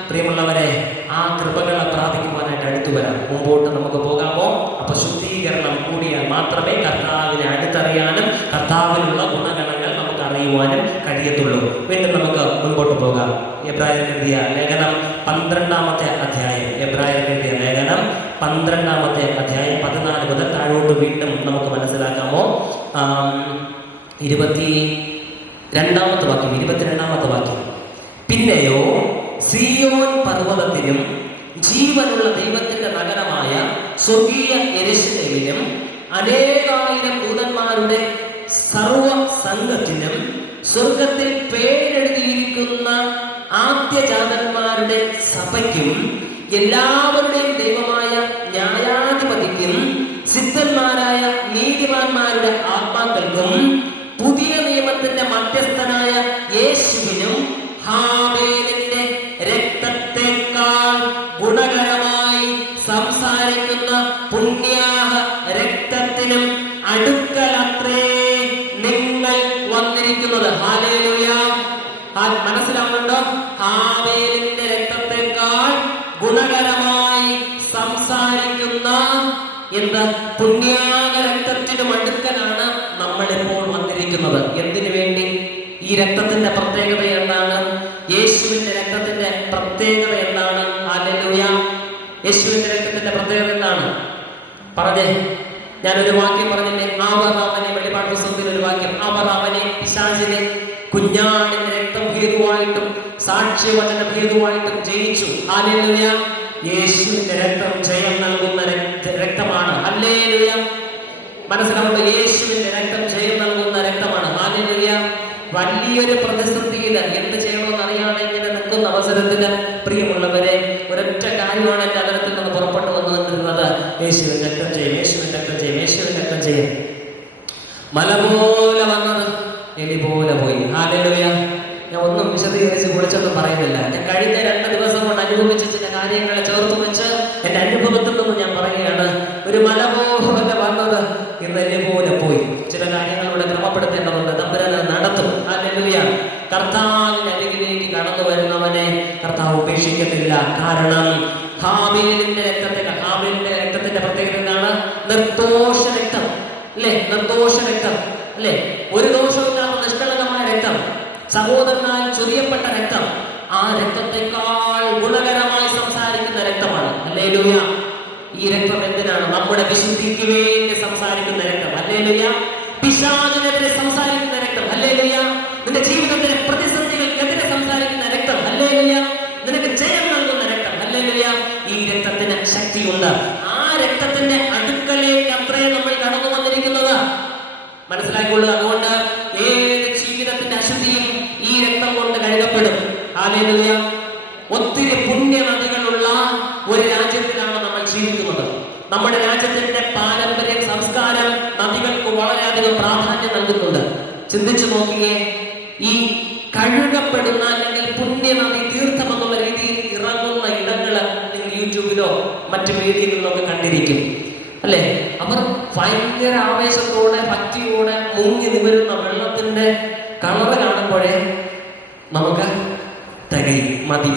പ്രിയമുള്ളവരെ, ആ കൃപകളെ പ്രാപിക്കുവാനായിട്ട് അടുത്തു വരാം. മുമ്പോട്ട് നമുക്ക് പോകാമോ? അപ്പൊ ശുദ്ധീകരണം കൂടിയാൽ മാത്രമേ കർത്താവിനെ അടുത്തറിയാനും കർത്താവിനുള്ള ഗുണഗണങ്ങൾ നമുക്ക് അറിയുവാനും കഴിയത്തുള്ളൂ. വീണ്ടും നമുക്ക് മുൻപോട്ട് പോകാം. എബ്രായർ എഴുതിയ ലേഖനം 12-ാമത്തെ അധ്യായം. എബ്രായർ എഴുതിയ ലേഖനം 12-ാമത്തെ അധ്യായം 14 മുതൽ താഴോട്ട് വീണ്ടും നമുക്ക് മനസ്സിലാക്കാമോ? 22-ാമത്തെ വാക്യം. പിന്നെയോ സീയോൻ പർവ്വതത്തിലും ജീവനുള്ള ദൈവത്തിന്റെ നഗരമായ സ്വർഗീയ യെരൂശലേമിലും അനേകായിരം ദൂതന്മാരുടെ സർവ സംഘത്തിനും സ്വർഗത്തിൽ പേരെഴുതിയിരിക്കുന്ന ആദ്യജാതന്മാരുടെ സഭയ്ക്കും എല്ലാവരുടെയും ദൈവമായ ന്യായാധിപതിക്കും സിദ്ധന്മാരായ നീതിമാന്മാരുടെ ആത്മാക്കൾക്കും പുതിയ നിയമത്തിന്റെ മധ്യസ്ഥനായ യേശുവിനും ഹാബേലിന്റെ രക്തത്തെക്കാൾ ഗുണകരമായി സംസാരിക്കുന്ന പുണ്യാഹ രക്തത്തിനും അടുക്കലത്രേ നിങ്ങൾ വന്നിരിക്കുന്നത്. ഹല്ലേലൂയ. മനസ്സിലാവുന്നുണ്ടോ? ഹാബേലിന്റെ രക്തത്തെക്കാൾ ഗുണകരമായി സംസാരിക്കുന്ന പുണ്യാഹ രക്തത്തിനും അടുക്കലാണ് നമ്മളിപ്പോൾ വന്നിരിക്കുന്നത്. എന്തിനു വേണ്ടി? ഈ രക്തത്തിന്റെ പ്രത്യേകത എന്താണ്? യേശുവിന്റെ രക്തത്തിന്റെ പ്രത്യേകത എന്താണ്? ഹല്ലേലൂയ. യേശുവിന്റെ രക്തത്തിന്റെ പ്രത്യേകത എന്താണ്? പറഞ്ഞേ. ഞാനൊരു വാക്യം പറഞ്ഞില്ലേ? അവർ അവനെ, വെളിപ്പാട് പുസ്തകത്തിൽ ഒരു വാക്യം, അവർ അവനെ, പിശാചിനെ കുഞ്ഞാടിന്റെ രക്തം ഹേതുവായിട്ടും സാക്ഷ്യവചനം ഹേതുവായിട്ടും ജയിച്ചു. ഹല്ലേലൂയ. യേശുവിന്റെ രക്തം ജയം നൽകുന്ന രക്തമാണ്. ഹല്ലേലൂയ. മനസ്സിലാവുന്നത്? യേശുവിന്റെ രക്തം ജയം നൽകുന്ന രക്തമാണ്. ഹല്ലേലൂയ. വലിയൊരു പ്രതിസന്ധിയിൽ എന്ത് ചെയ്യണമെന്ന് അറിയാതെ ഇങ്ങനെ നിൽക്കുന്ന അവസരത്തിന് പ്രിയമുള്ളവരെ, ഒരൊറ്റ കാര്യമാണ് എന്റെ അതരത്തിൽ നിന്ന് പുറപ്പെട്ടു വന്നിരുന്നത്: യേശുവിൻ രക്തം ചെയ്യും, യേശുവിൻ രക്തം ചെയ്യും, യേശുവിൻ രക്തം ചെയ്യും. മല പോലെ വന്നത് എലി പോലെ പോയി. ഹല്ലേലൂയ. ഞാൻ ഒന്നും വിശദീകരിച്ച് കുറിച്ചൊന്നും പറയുന്നില്ല. ഞാൻ കഴിഞ്ഞ 2 ദിവസം കൊണ്ട് അനുഭവിച്ച ചില കാര്യങ്ങളെ ചേർത്ത് വെച്ച് എന്റെ അനുഭവത്തിൽ നിന്ന് ഞാൻ പറയുകയാണ്. ഒരു മല പോലെ വന്നത് ഇന്ന് എലി പോലെ പോയി. ചില കാര്യങ്ങൾ ഇവിടെ ക്രമപ്പെടുത്തേണ്ടതുണ്ട്. തമ്പുരാൻ നടത്തും. ഹല്ലേലൂയ. കർത്താവിന്റെ അരികിലേക്ക് കടന്നു വരുന്നവനെ കർത്താവ് ഉപേക്ഷിക്കത്തില്ല. കാരണം ഹാബേലിന്റെ രക്തത്തിന്റെ പ്രത്യേകത എന്താണ്? നിർദോഷ രക്തം അല്ലേ? നിർദോഷ രക്തം അല്ലേ? ഒരു ദോഷമില്ലാത്ത നിഷ്കളങ്കമായ രക്തം, സഹോദരനാൽ ചൊരിയപ്പെട്ട രക്തം. ആ രക്തത്തെക്കാൾ ഗുണകരമായി സംസാരിക്കുന്ന രക്തമാണ്. ഹല്ലേലൂയ. ഈ രക്തം എന്തിനാണ്? നമ്മുടെ വിശുദ്ധിക്ക് വേണ്ടി സംസാരിക്കുന്ന രക്തം. ഹല്ലേലൂയ. പിശാചിനെതിരെ സംസാരിക്കുന്ന രക്തം. ഹല്ലേലൂയ. നിന്റെ ജീവിതത്തിലെ പ്രതിസന്ധികൾക്കെതിരെ സംസാരിക്കുന്ന രക്തം. ഹല്ലേലൂയ. നിനക്ക് ജയം നൽകുന്ന രക്തം. ഹല്ലേലൂയ. ഈ രക്തത്തിന് ശക്തിയുണ്ട്. ആ രക്തത്തിന്റെ അടുക്കലേക്ക് അത്രേ നമ്മൾ കടന്നു വന്നിരിക്കുന്നത്. മനസ്സിലാക്കിക്കൊള്ളുക. അതുകൊണ്ട് ഏത് ജീവിതത്തിന്റെ അശുദ്ധിയും ഈ രക്തം കൊണ്ട് കഴുകപ്പെടും. ഹല്ലേലൂയ. ഒത്തിരി പുണ്യ നദികളുള്ള ഒരു രാജ്യത്തിലാണ് നമ്മൾ ജീവിക്കുന്നത്. നമ്മുടെ രാജ്യത്തിന്റെ പാരമ്പര്യം, സംസ്കാരം നദികൾക്ക് വളരെയധികം പ്രാധാന്യം നൽകുന്നുണ്ട്. ചിന്തിച്ചു നോക്കിയേ, ഈ കഴുകപ്പെടുന്ന അല്ലെങ്കിൽ പുണ്യ നദി തീർത്ഥം എന്നുള്ള രീതിയിൽ ഇറങ്ങുന്ന ഇടങ്ങള് നിങ്ങൾ യൂട്യൂബിലോ മറ്റു വേദികളിലോ ഒക്കെ കണ്ടിരിക്കും അല്ലെ? അവർ ഭയങ്കര ആവേശത്തോടെ ഭക്തിയോടെ മുങ്ങി നിവരുന്ന വെള്ളത്തിന്റെ കളറ് കാണുമ്പോഴേ നമുക്ക് തികയും, മതി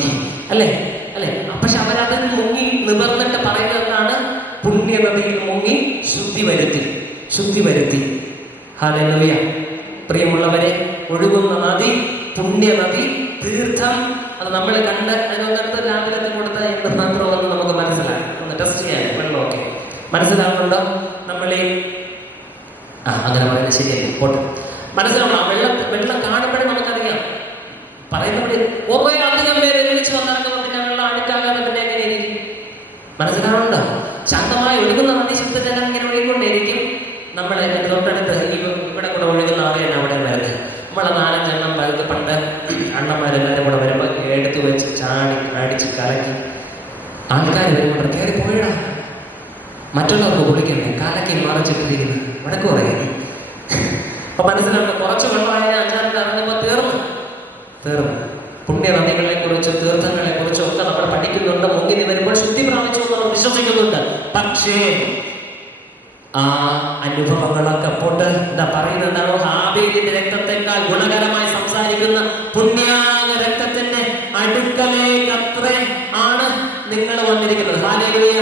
അല്ലേ? പക്ഷെ അവരതിൽ മുങ്ങി നിവർന്നിട്ട് പറയുന്നതാണ് പുണ്യനദിയിൽ മുങ്ങി ശുദ്ധി വരുത്തി. ഹല്ലേലൂയ. പ്രിയമുള്ളവരെ, ഒഴുകുന്ന നദി, പുണ്യനദി, തീർത്ഥം, അത് നമ്മൾ കണ്ട് അതിനൊന്നടുത്ത് രാവിലെ കൊടുത്ത എന്ത് മാത്രമെന്ന് നമുക്ക് മനസ്സിലായി. ഒന്ന് ടെസ്റ്റ് ചെയ്യാൻ വെള്ളമൊക്കെ മനസ്സിലാവുന്നുണ്ടോ? നമ്മളെ അങ്ങനെ പറയുന്നത് ശരിയായി പോട്ടെ. മനസ്സിലാവണം. വെള്ളം കാണുമ്പോഴേ നമുക്കറിയാം. പറയുന്നവിടെ കുറേ അധികം പേര് വിളിച്ചു വന്നിറങ്ങുമ്പോൾ പിന്നെ വെള്ളം അഴുക്കാകാതെ പിന്നെ എങ്ങനെയായിരിക്കും? മനസ്സിലാവുന്നുണ്ടോ? ശാന്തമായി ഒഴുകുന്ന നദി ശുദ്ധജലം ഇങ്ങനെ ഒഴുകിക്കൊണ്ടേയിരിക്കും. നമ്മളെ തൊട്ടടുത്ത് ഇവിടെ കൂടെ ഒഴുകുന്ന അറിയാൻ അവിടെ വരുന്നത്. നമ്മളെ 4-5 എണ്ണം പണ്ട് അണ്ണന്മാരെല്ലാവരും കൂടെ വരുമ്പോൾ എടുത്തു വെച്ച് ചാടി അടിച്ച് കലക്കി ആൾക്കാർ വരുമ്പോൾ കയറി പോയിടാ, മറ്റുള്ളവർക്ക് കുളിക്കണ്ടേ, കാലക്കി മറച്ചിട്ടിരിക്കുന്നു, വടക്ക് പറയും. അപ്പൊ മനസ്സിലാക്കുക, കുറച്ച് വെള്ളമായ 5-6 ഇറങ്ങുമ്പോൾ തീർന്നു. പുണ്യ നദികളെ കുറിച്ച്, തീർത്ഥങ്ങളെ കുറിച്ചും ഒക്കെ നമ്മൾ പഠിക്കുന്നുണ്ട്. മുങ്ങി വരുമ്പോൾ ശുദ്ധി പ്രാപിച്ചു നമ്മൾ വിശ്വസിക്കുന്നുണ്ട്. പക്ഷേ ആ അനുഭവങ്ങളൊക്കെ പോട്ട് എന്താ പറയുന്നത്? എന്താണോ? ഹാബേലിന്റെ രക്തത്തെക്കാൾ ഗുണകരമായി സംസാരിക്കുന്ന പുണ്യാഗ രക്തത്തിന്റെ അടുക്കലേക്ക് അത്രേ ആണ് നിങ്ങൾ വന്നിരിക്കുന്നത്. ഹല്ലേലൂയ.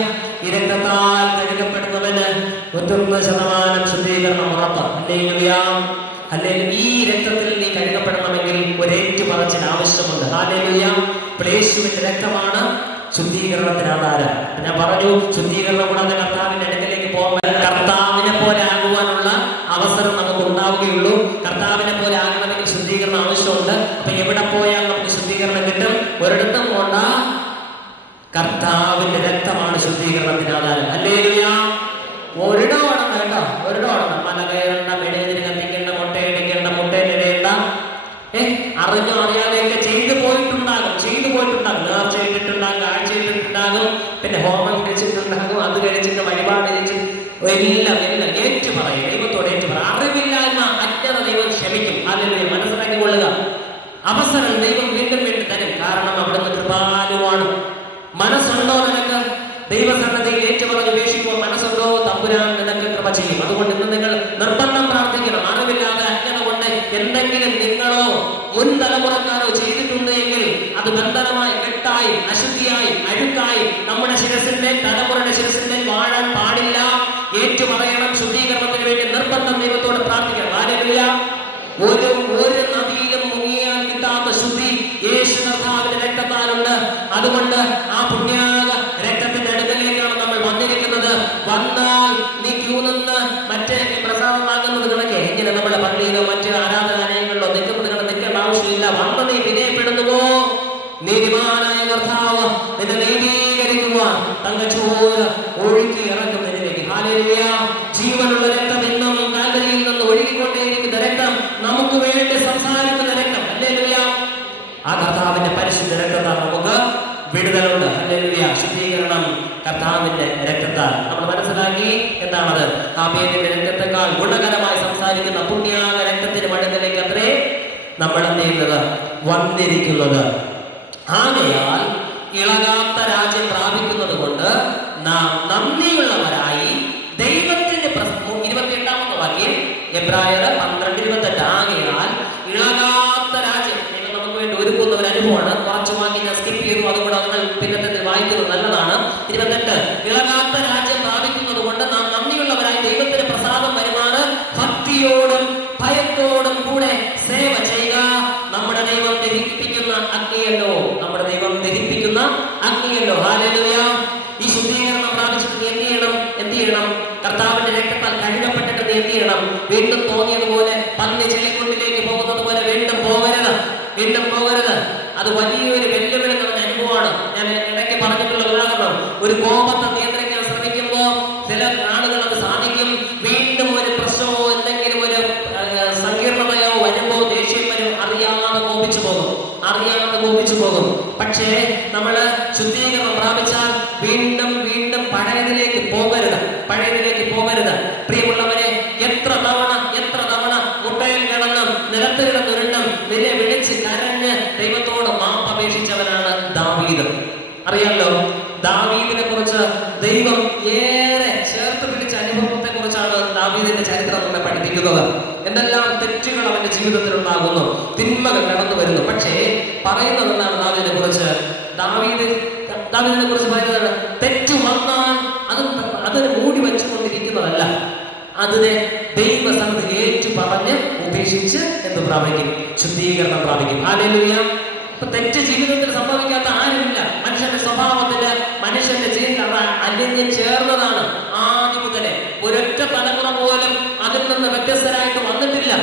ഈ രക്തത്താൽ കഴുകപ്പെടുന്നവന് 100% ശുദ്ധീകരണം ഉറപ്പ്. ഹല്ലേലൂയ. ഈ രക്തത്തിൽ നീ കഴുകപ്പെടണമെങ്കിൽ ഒരേറ്റു പറച്ചിൽ ആവശ്യമുണ്ട്. ഹല്ലേലൂയ. യേശുവിന്റെ രക്തമാണ് ശുദ്ധീകരണത്തിന് ആധാരം. ഞാൻ പറഞ്ഞു, ശുദ്ധീകരണം കൂടാതെ കർത്താവിന്റെ അടുക്കലേക്ക് പോകാൻ, കർത്താവിനെ പോലെ ആകുവാനുള്ള അവസരം നമുക്ക് ഉണ്ടാവുകയുള്ളൂ. കർത്താവിനെ പോലെ ആകണമെങ്കിൽ ശുദ്ധീകരണം ആവശ്യമുണ്ട്. അപ്പൊ എവിടെ പോയാൽ നമുക്ക് ശുദ്ധീകരണം കിട്ടും? ഒരിടത്തും കൊണ്ട കർത്താവിന്റെ രക്തമാണ് ശുദ്ധീകരണത്തിന് ആധാരം. ഹല്ലേലൂയ. ഒരിടമാണ് കേട്ടോ, ഒരിടമാണ്. മല കയറേണ്ട, മെഴുകുതിരി കത്തിക്കേണ്ട, മുട്ടയടിക്കേണ്ട, മുട്ടയിലിടേണ്ട, അറിഞ്ഞോ അറിയാതെയൊക്കെ ചെയ്തു പോയിട്ടുണ്ടാകും. നേർച്ച ചെയ്തിട്ടുണ്ടാകും, കാഴ്ച ചെയ്തിട്ടുണ്ടാകും, പിന്നെ ഹോമം കഴിച്ചിട്ടുണ്ടാകും, അത് കഴിച്ചിട്ട് വഴിപാട് കഴിച്ച് എല്ലാം ഏറ്റു പറയും, ദൈവത്തോട് ഏറ്റു പറയും. അറിവില്ലായ്മ, അജ്ഞത ദൈവം ക്ഷമിക്കും. ഹല്ലേലൂയ. മനസ്സിലാക്കി കൊള്ളുക. അവസരം ദൈവം വീണ്ടും വീണ്ടും തരും. കാരണം അവിടുന്ന് കൃപാലുവാണ്. മനസ്സുണ്ടോ നിനക്ക് ദൈവസന്നദ്ധിയിൽ ഏറ്റുപറഞ്ഞ് ഉപേക്ഷിക്കുമ്പോൾ? മനസ്സുണ്ടോ? തമ്പുരാൻ നിനക്ക് കൃപ ചെയ്യും. അതുകൊണ്ട് ഇന്ന് നിങ്ങൾ നിർബന്ധം പ്രാർത്ഥിക്കണം. അറിവില്ലാതെ അജ്ഞത കൊണ്ട് എന്തെങ്കിലും നിങ്ങളോ മുൻ തലമുറക്കാരോ ചെയ്തിട്ടുണ്ട് എങ്കിൽ അത് ബന്ധനമായി, കെട്ടായി, അശുദ്ധിയായി, അഴുക്കായി നമ്മുടെ ശിരസിന്റെ, തലമുറയുടെ ശിരസിന്റെ വാഴാൻ പാടില്ല. ഏറ്റുപറയണം. ശുദ്ധീകരണത്തിന് വേണ്ടി നിർബന്ധം ദൈവത്തോട് പ്രാർത്ഥിക്കണം. ഹല്ലേലൂയ. ഒരു നദിയിലും മുങ്ങിയാൽ കിട്ടാത്ത ശുദ്ധി യേശു കർത്താവിന്റെ രക്തത്താലുണ്ട്. അതുകൊണ്ട് ആ പുണ്യാക രക്തത്തിന്റെ അടുക്കലേക്കാണ് നമ്മൾ വന്നിരിക്കുന്നത്. വന്നാൽ നീ ക്യൂ നിന്ന് മറ്റേ പ്രസാദമാകുന്നത് കണക്കെ ഇങ്ങനെ നമ്മുടെ പള്ളിയിലോ മറ്റ് ആരാധനാലയങ്ങളിലോ നിൽക്കേണ്ട ആവശ്യമില്ല. വന്ന് നീ വിനയപ്പെടുന്നുവോ? നീതിമാനായ കർത്താവ് നിന്നെ നീതീകരിക്കുവാൻ തങ്കച്ചോര ഒഴുക്കി ഇറക്കും നിന്നിലേക്ക്. ഹല്ലേലൂയ. ജീവനുള്ള രക്തം ഇന്നും കാൽവരിയിൽ നിന്ന് ഒഴുകിക്കൊണ്ടേയിരിക്കുന്ന രക്തം, നമുക്ക് വേണ്ടി സംസാരിക്കുന്ന രക്തം. ഹല്ലേലൂയ. ആ കർത്താവിന്റെ പരിശുദ്ധ രക്തത്താൽ നമുക്ക് വിടുതലുണ്ട്. ഹല്ലേലൂയ. ശുദ്ധീകരണം കർത്താവിന്റെ രക്തത്താൽ. നമ്മൾ മനസ്സിലാക്കി എന്താണത്? ഹാബേലിന്റെ രക്തത്തെക്കാൾ ഗുണകരമായി സംസാരിക്കുന്ന പുണ്യാക രക്തത്തിന് അടുക്കലേക്ക് അത്രേ നമ്മൾ എന്ത് ചെയ്യുന്നത്? വന്നിരിക്കുന്നത്. ആകയാൽ ഇളകാത്ത രാജ്യം പ്രാപിക്കുന്നത് കൊണ്ട് നാം നന്ദിയുള്ളവരായി ദൈവത്തിന്റെ 28ാമത്തെ വാക്യം, എബ്രായർ 12:28. ആകയാൽ ഇളകാത്ത രാജ്യം നമുക്ക് വേണ്ടി ഒരുക്കുന്ന ഒരു അനുഭവമാണ്. കുറച്ച് വാങ്ങി ഞാൻ സ്കിപ്പ് ചെയ്തു, അതുകൂടെ നിങ്ങൾ പിന്നെ വായിക്കുന്നത് നല്ലതാണ്. 28. ഇളകാത്ത രാജ്യം പ്രാപിക്കുന്നത് കൊണ്ട് നാം നന്ദിയുള്ളവരായി ദൈവത്തിന് പ്രസാദം വരുമാറ് ഭക്തിയോടും ഭയത്തോടും കൂടെ സേവ ചെയ്യുക. നമ്മുടെ ദൈവം ദഹിപ്പിക്കുന്ന അഗ്നിയല്ലോ. നമ്മുടെ ദൈവം ദഹിപ്പിക്കുന്ന അഗ്നിയല്ലോ. ഹല്ലേലൂയ. ഈ ശുദ്ധീകരണം പ്രാപിച്ചിട്ട് എന്ത് ചെയ്യണം? കർത്താവിന്റെ രക്തത്താൽ കഴുകപ്പെട്ടിട്ട് എന്ത് ചെയ്യണം? വീണ്ടും തോന്നിയതുപോലെ പന്നി ചെളിക്കുണ്ടിലേക്ക് പോകുന്നത് പോലെ വീണ്ടും പോകരുത്. അത് വലിയൊരു വെല്ലുവിളി നിറഞ്ഞ അനുഭവമാണ്. ഞാൻ ഇടയ്ക്ക് പറഞ്ഞിട്ടുള്ള ഉദാഹരണം, ഒരു കോപത്തെ നിയന്ത്രിക്കാൻ ശ്രമിക്കുമ്പോൾ ചില ആളുകൾ അത് സാധിക്കും. വീണ്ടും ഒരു പ്രശ്നമോ എന്തെങ്കിലും ഒരു സങ്കീർണതയോ വരുമ്പോൾ ദേഷ്യം വരും, അറിയാതെ കോപിച്ചു പോകും. പക്ഷേ നമ്മള് ശുദ്ധീകരണം പ്രാപിച്ചാൽ വീണ്ടും പഴയതിലേക്ക് പോകരുത്. പ്രിയമുള്ളവരെ, എത്ര തവണ മുട്ടയിൽ കിടന്ന് നിലത്ത് കിടന്നുരുണ്ടും വിളിച്ച് കരഞ്ഞ് ദൈവത്തോട് മാപ്പ് അപേക്ഷിച്ചവനാണ് ദാവീദ്. അറിയാമല്ലോ, ദാവീദിനെ കുറിച്ച് ദൈവം ഏറെ ചേർത്ത് പിടിച്ച അനുഭവത്തെ കുറിച്ചാണ് ദാവീദിന്റെ ചരിത്രം നമ്മെ പഠിപ്പിക്കുന്നത്. എന്തെല്ലാം തെറ്റുകൾ അവന്റെ ജീവിതത്തിൽ ഉണ്ടാകുന്നു, തിന്മകൾ കടന്നു വരുന്നു. പക്ഷേ പറയുന്നത് എന്താണ് ദാവീദിനെ കുറിച്ച്? ദാവീദിനെ കുറിച്ച് പറയുന്നത്, തെറ്റു വന്നാൽ അതിനെ മൂടി വെച്ചുകൊണ്ടിരിക്കുന്നതല്ല, അതിനെ ദൈവസന്നിധിയിൽ ഏറ്റു പറഞ്ഞ് ഉപേക്ഷിച്ച് എന്ത് പ്രാപിക്കും? ശുദ്ധീകരണം പ്രാപിക്കും. ഹല്ലേലൂയ. ഇപ്പൊ തെറ്റ് ജീവിതത്തിൽ സംഭവിക്കാത്ത ആരുമില്ല. മനുഷ്യന്റെ സ്വഭാവത്തിന്, മനുഷ്യന്റെ ചിന്ത അലിഞ്ഞ് ചേർന്നതാണ്. ആദ്യം മുതലേ ഒരൊറ്റ തലമുറ പോലും അതിൽ നിന്ന് വ്യത്യസ്തരായിട്ട് വന്നിട്ടില്ല.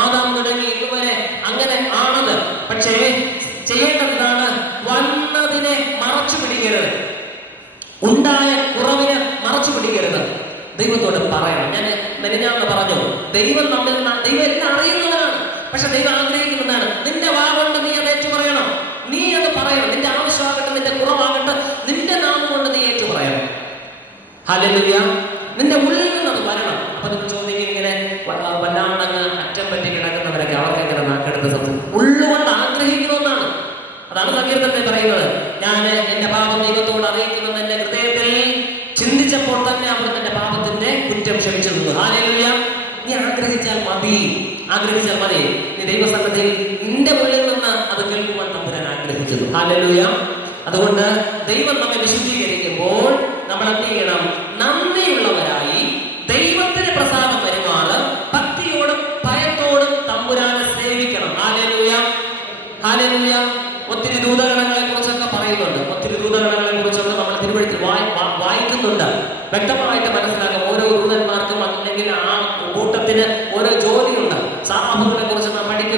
ആദാം തുടങ്ങി ഇതുവരെ അങ്ങനെ ആണത്. പക്ഷേ ചെയ്യേണ്ടതാണ്, വന്നതിനെ മറച്ചു പിടിക്കരുത്, ഉണ്ടായ കുറവിനെ മറച്ചു പിടിക്കരുത്. ദൈവത്തോട് പറയണം. ഞാൻ മെലിഞ്ഞാന്ന് പറഞ്ഞു, ദൈവം എല്ലാം അറിയുന്നവനാണ്. പക്ഷെ ദൈവം ആഗ്രഹിക്കുന്നതാണ്, നിന്റെ വാഗൊണ്ട് നീ അത് ഏറ്റു പറയണം. നീ അത് പറയണം. നിന്റെ ആവശ്യമാകട്ടെ, നിന്റെ കുറവാകട്ടെ, നിന്റെ നാമം കൊണ്ട് നീ ഏറ്റു പറയണം. ഹല്ലേലൂയ. നിന്റെ ഉള്ളിൽ നിന്ന് അത് വരണം. അപ്പൊ നിങ്ങൾ ചോദിക്കും, ഇങ്ങനെ വല്ലാണ്ടങ്ങ് അറ്റം പറ്റി കിടക്കുന്നവരൊക്കെ അവർക്ക് എങ്ങനെ നാക്കെടുത്ത് സംസാരിക്കും? ഉള്ളുകൊണ്ട് ആഗ്രഹിക്കണമെന്നാണ്. അതാണ് സങ്കീർത്തനത്തിൽ പറയുന്നത്. ഞാൻ എന്റെ പാപം ദൈവത്തോട് അറിയിക്കുമെന്ന് എന്റെ ഹൃദയത്തിൽ ചിന്തിച്ചപ്പോൾ തന്നെ അവിടുന്ന് എന്റെ പാപത്തിന്റെ കുറ്റം ക്ഷമിച്ചു തന്നു. ഹല്ലേലൂയ. നീ ആഗ്രഹിച്ചാൽ മതി. നീ ദൈവസന്നിധിയിൽ നിന്റെ ഉള്ളിൽ നിന്ന് അത് കേൾക്കുവാൻ തമ്പുരാൻ ആഗ്രഹിക്കുന്നു. ഹല്ലേലൂയ. അതുകൊണ്ട് ദൈവം നമ്മെ വിശുദ്ധീകരിക്കുമ്പോൾ നമ്മൾ എന്ത് ചെയ്യണം? നന്ദിയുള്ളവരായി ദൈവത്തിന് പ്രസാദം വരുമാറ് ഭക്തിയോടും ഭയത്തോടും തമ്പുരാനെ സേവിക്കണം. ഹല്ലേലൂയ. ഒത്തിരി ദൂതഗണങ്ങളെ കുറിച്ചൊക്കെ പറയുന്നുണ്ട്.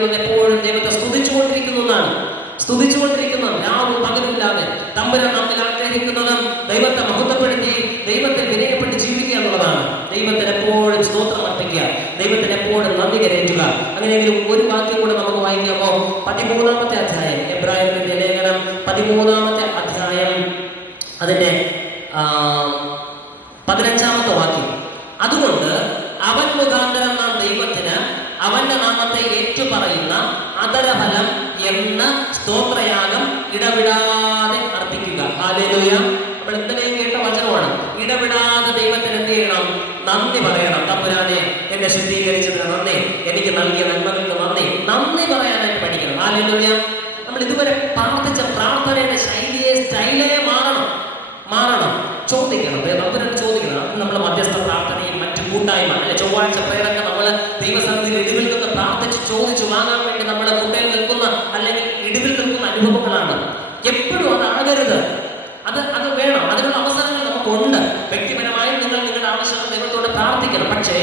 പറയുന്നത് എപ്പോഴും ദൈവത്തെ സ്തുതിച്ചുകൊണ്ടിരിക്കുന്നു എന്നാണ്. സ്തുതിച്ചുകൊണ്ടിരിക്കുന്നതും രാവും പകലുമില്ലാതെ തമ്പുരാൻ നമ്മിൽ ആഗ്രഹിക്കുന്നതും ദൈവത്തെ മഹത്വപ്പെടുത്തി ദൈവത്തെ വിനയപ്പെട്ട് ജീവിക്കുക എന്നുള്ളതാണ്. ദൈവത്തിന് എപ്പോഴും സ്തോത്രം അർപ്പിക്കുക, ദൈവത്തിന് എപ്പോഴും നന്ദി കരയറ്റുക. അങ്ങനെയെങ്കിലും ഒരു വാക്യം കൂടെ നമുക്ക് വായിക്കാമോ? 13-ാമത്തെ അധ്യായം, എബ്രായരുടെ ലേഖനം 13-ാമത്തെ അധ്യായം, അതിന്റെ 15-ാമത്തെ വാക്യം. അതുകൊണ്ട് അവൻ മുഖാന്തരം നാം ദൈവത്തിന് അവന്റെ നാമത്തെ ഏറ്റുപറയുന്ന അധരഫലം എന്ന സ്തോത്രയാഗം ഇടവിടാതെ അർപ്പിക്കുക. ഹല്ലേലൂയ. നമ്മൾ ഇന്നലെ കേട്ട വചനമാണ്. ഇടവിടാതെ ദൈവത്തിന് എന്ത് ചെയ്യണം? നന്ദി പറയണം. തമ്പുരാനെ, എന്നെ ശുദ്ധീകരിച്ചതിന് നന്ദി, എനിക്ക് നൽകിയ നന്മകൾക്ക് നന്ദി. നന്ദി പറയാനായിട്ട് പഠിക്കണം. ഹല്ലേലൂയ. നമ്മൾ ഇതുവരെ പ്രാർത്ഥിച്ച പ്രാർത്ഥനയുടെ സ്റ്റൈലേ മാറണം. ചോദിക്കണം, തമ്പുരാൻ ചോദിക്കണം. നമ്മൾ മധ്യസ്ഥ പ്രാർത്ഥനയും മറ്റു കൂട്ടായ്മ അല്ലെ ചൊവ്വാഴ്ച പ്രേരൊക്കെ നമ്മൾ ദൈവസന്നിധിയിൽ ഇടിവിൽ നിന്ന് പ്രാർത്ഥിച്ച് ചോദിച്ചു വാങ്ങാൻ വേണ്ടി നമ്മളെ കുട്ടയിൽ നിൽക്കുന്ന അല്ലെങ്കിൽ ഇടിവിൽ നിൽക്കുന്ന അനുഭവങ്ങളാണ്. എപ്പോഴും അതാകരുത്. അത് വേണം. അതിനുള്ള അവസരങ്ങൾ നമുക്കുണ്ട്. വ്യക്തിപരമായി നിങ്ങൾ നിങ്ങളുടെ ആവശ്യങ്ങൾ ദൈവത്തോട് പ്രാർത്ഥിക്കണം. പക്ഷേ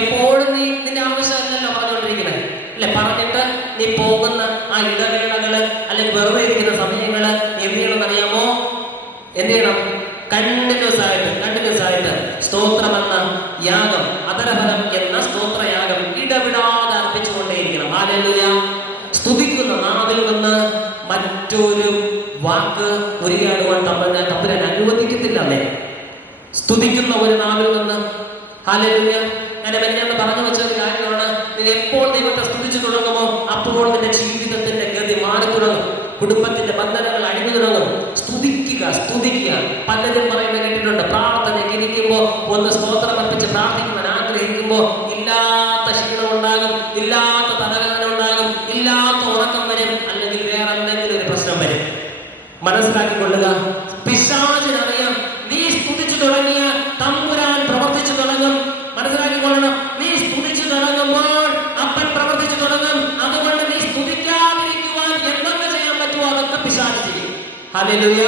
എപ്പോഴും നീ നിന്റെ ആവശ്യമല്ലല്ലോ പറഞ്ഞുകൊണ്ടിരിക്കണേ അല്ലെ. പറഞ്ഞിട്ട് നീ പോകുന്ന ആ ഇടവേളകള് അല്ലെങ്കിൽ വെറുതെ ഇരിക്കുന്ന സമയങ്ങള് എന്ത് ചെയ്യണമെന്ന് അറിയാമോ? എന്ത് ചെയ്യണം? കണ്ടിന്യൂസ് ആയിട്ട് സ്തോത്രമെന്ന യാഗം, അധരഫലം എന്ന സ്തോത്രയാഗം ഇടവിടാതെ അർപ്പിച്ചുകൊണ്ടേയിരിക്കണം. ഹല്ലേലൂയ. സ്തുതിക്കുന്ന നാവിൽ നിന്ന് മറ്റൊരു വാക്ക് ഉരിയാടുവാൻ തമ്പുരാൻ അനുവദിക്കത്തില്ല. അല്ലേ? സ്തുതിക്കുന്ന ഒരു നാവിൽ നിന്ന്. ഹല്ലേലൂയ. ഞാൻ മെനഞ്ഞാന്ന് പറഞ്ഞു വെച്ച ഒരു കാര്യമാണ്, നീ എപ്പോൾ ദൈവത്തെ സ്തുതിച്ചു തുടങ്ങുമോ അപ്പോൾ നിന്റെ ജീവിതത്തിന്റെ ഗതി മാറി തുടങ്ങും. കുടുംബത്തിന്റെ ബന്ധനങ്ങൾ അഴിഞ്ഞു തുടങ്ങും. സ്തുതിക്കുക. പലരും പറയുന്നത് കേട്ടിട്ടുണ്ട്, പ്രാർത്ഥനയ്ക്ക് ഇരിക്കുമ്പോ ഒന്ന് സ്തോത്രം അർപ്പിച്ച് പ്രാർത്ഥിക്കുവാൻ ആഗ്രഹിക്കുമ്പോ ഇല്ലാത്ത ക്ഷീണം ഉണ്ടാകും, ഇല്ലാത്ത തലവേദന ഉണ്ടാകും, ഇല്ലാത്ത ഉറക്കം വരും, അല്ലെങ്കിൽ വേറെ എന്തെങ്കിലും ഒരു പ്രശ്നം വരും. മനസ്സിലാക്കിക്കൊള്ളുക. പിശാചിനറിയാം നീ സ്തുതിച്ചു തുടങ്ങിയ തമ്പുരാൻ പ്രവർത്തിച്ചു തുടങ്ങും. മനസ്സിലാക്കിക്കൊള്ളണം. നീ സ്തുതിച്ചു തുടങ്ങുമ്പോൾ അപ്പൻ പ്രവർത്തിച്ചു തുടങ്ങും. അതുകൊണ്ട് നീ സ്തുതിക്കാതിരിക്കുവാൻ എന്തൊക്കെ ചെയ്യാൻ പറ്റുമോ അതൊക്കെ പിശാച് ചെയ്യും. ഹല്ലേലൂയ.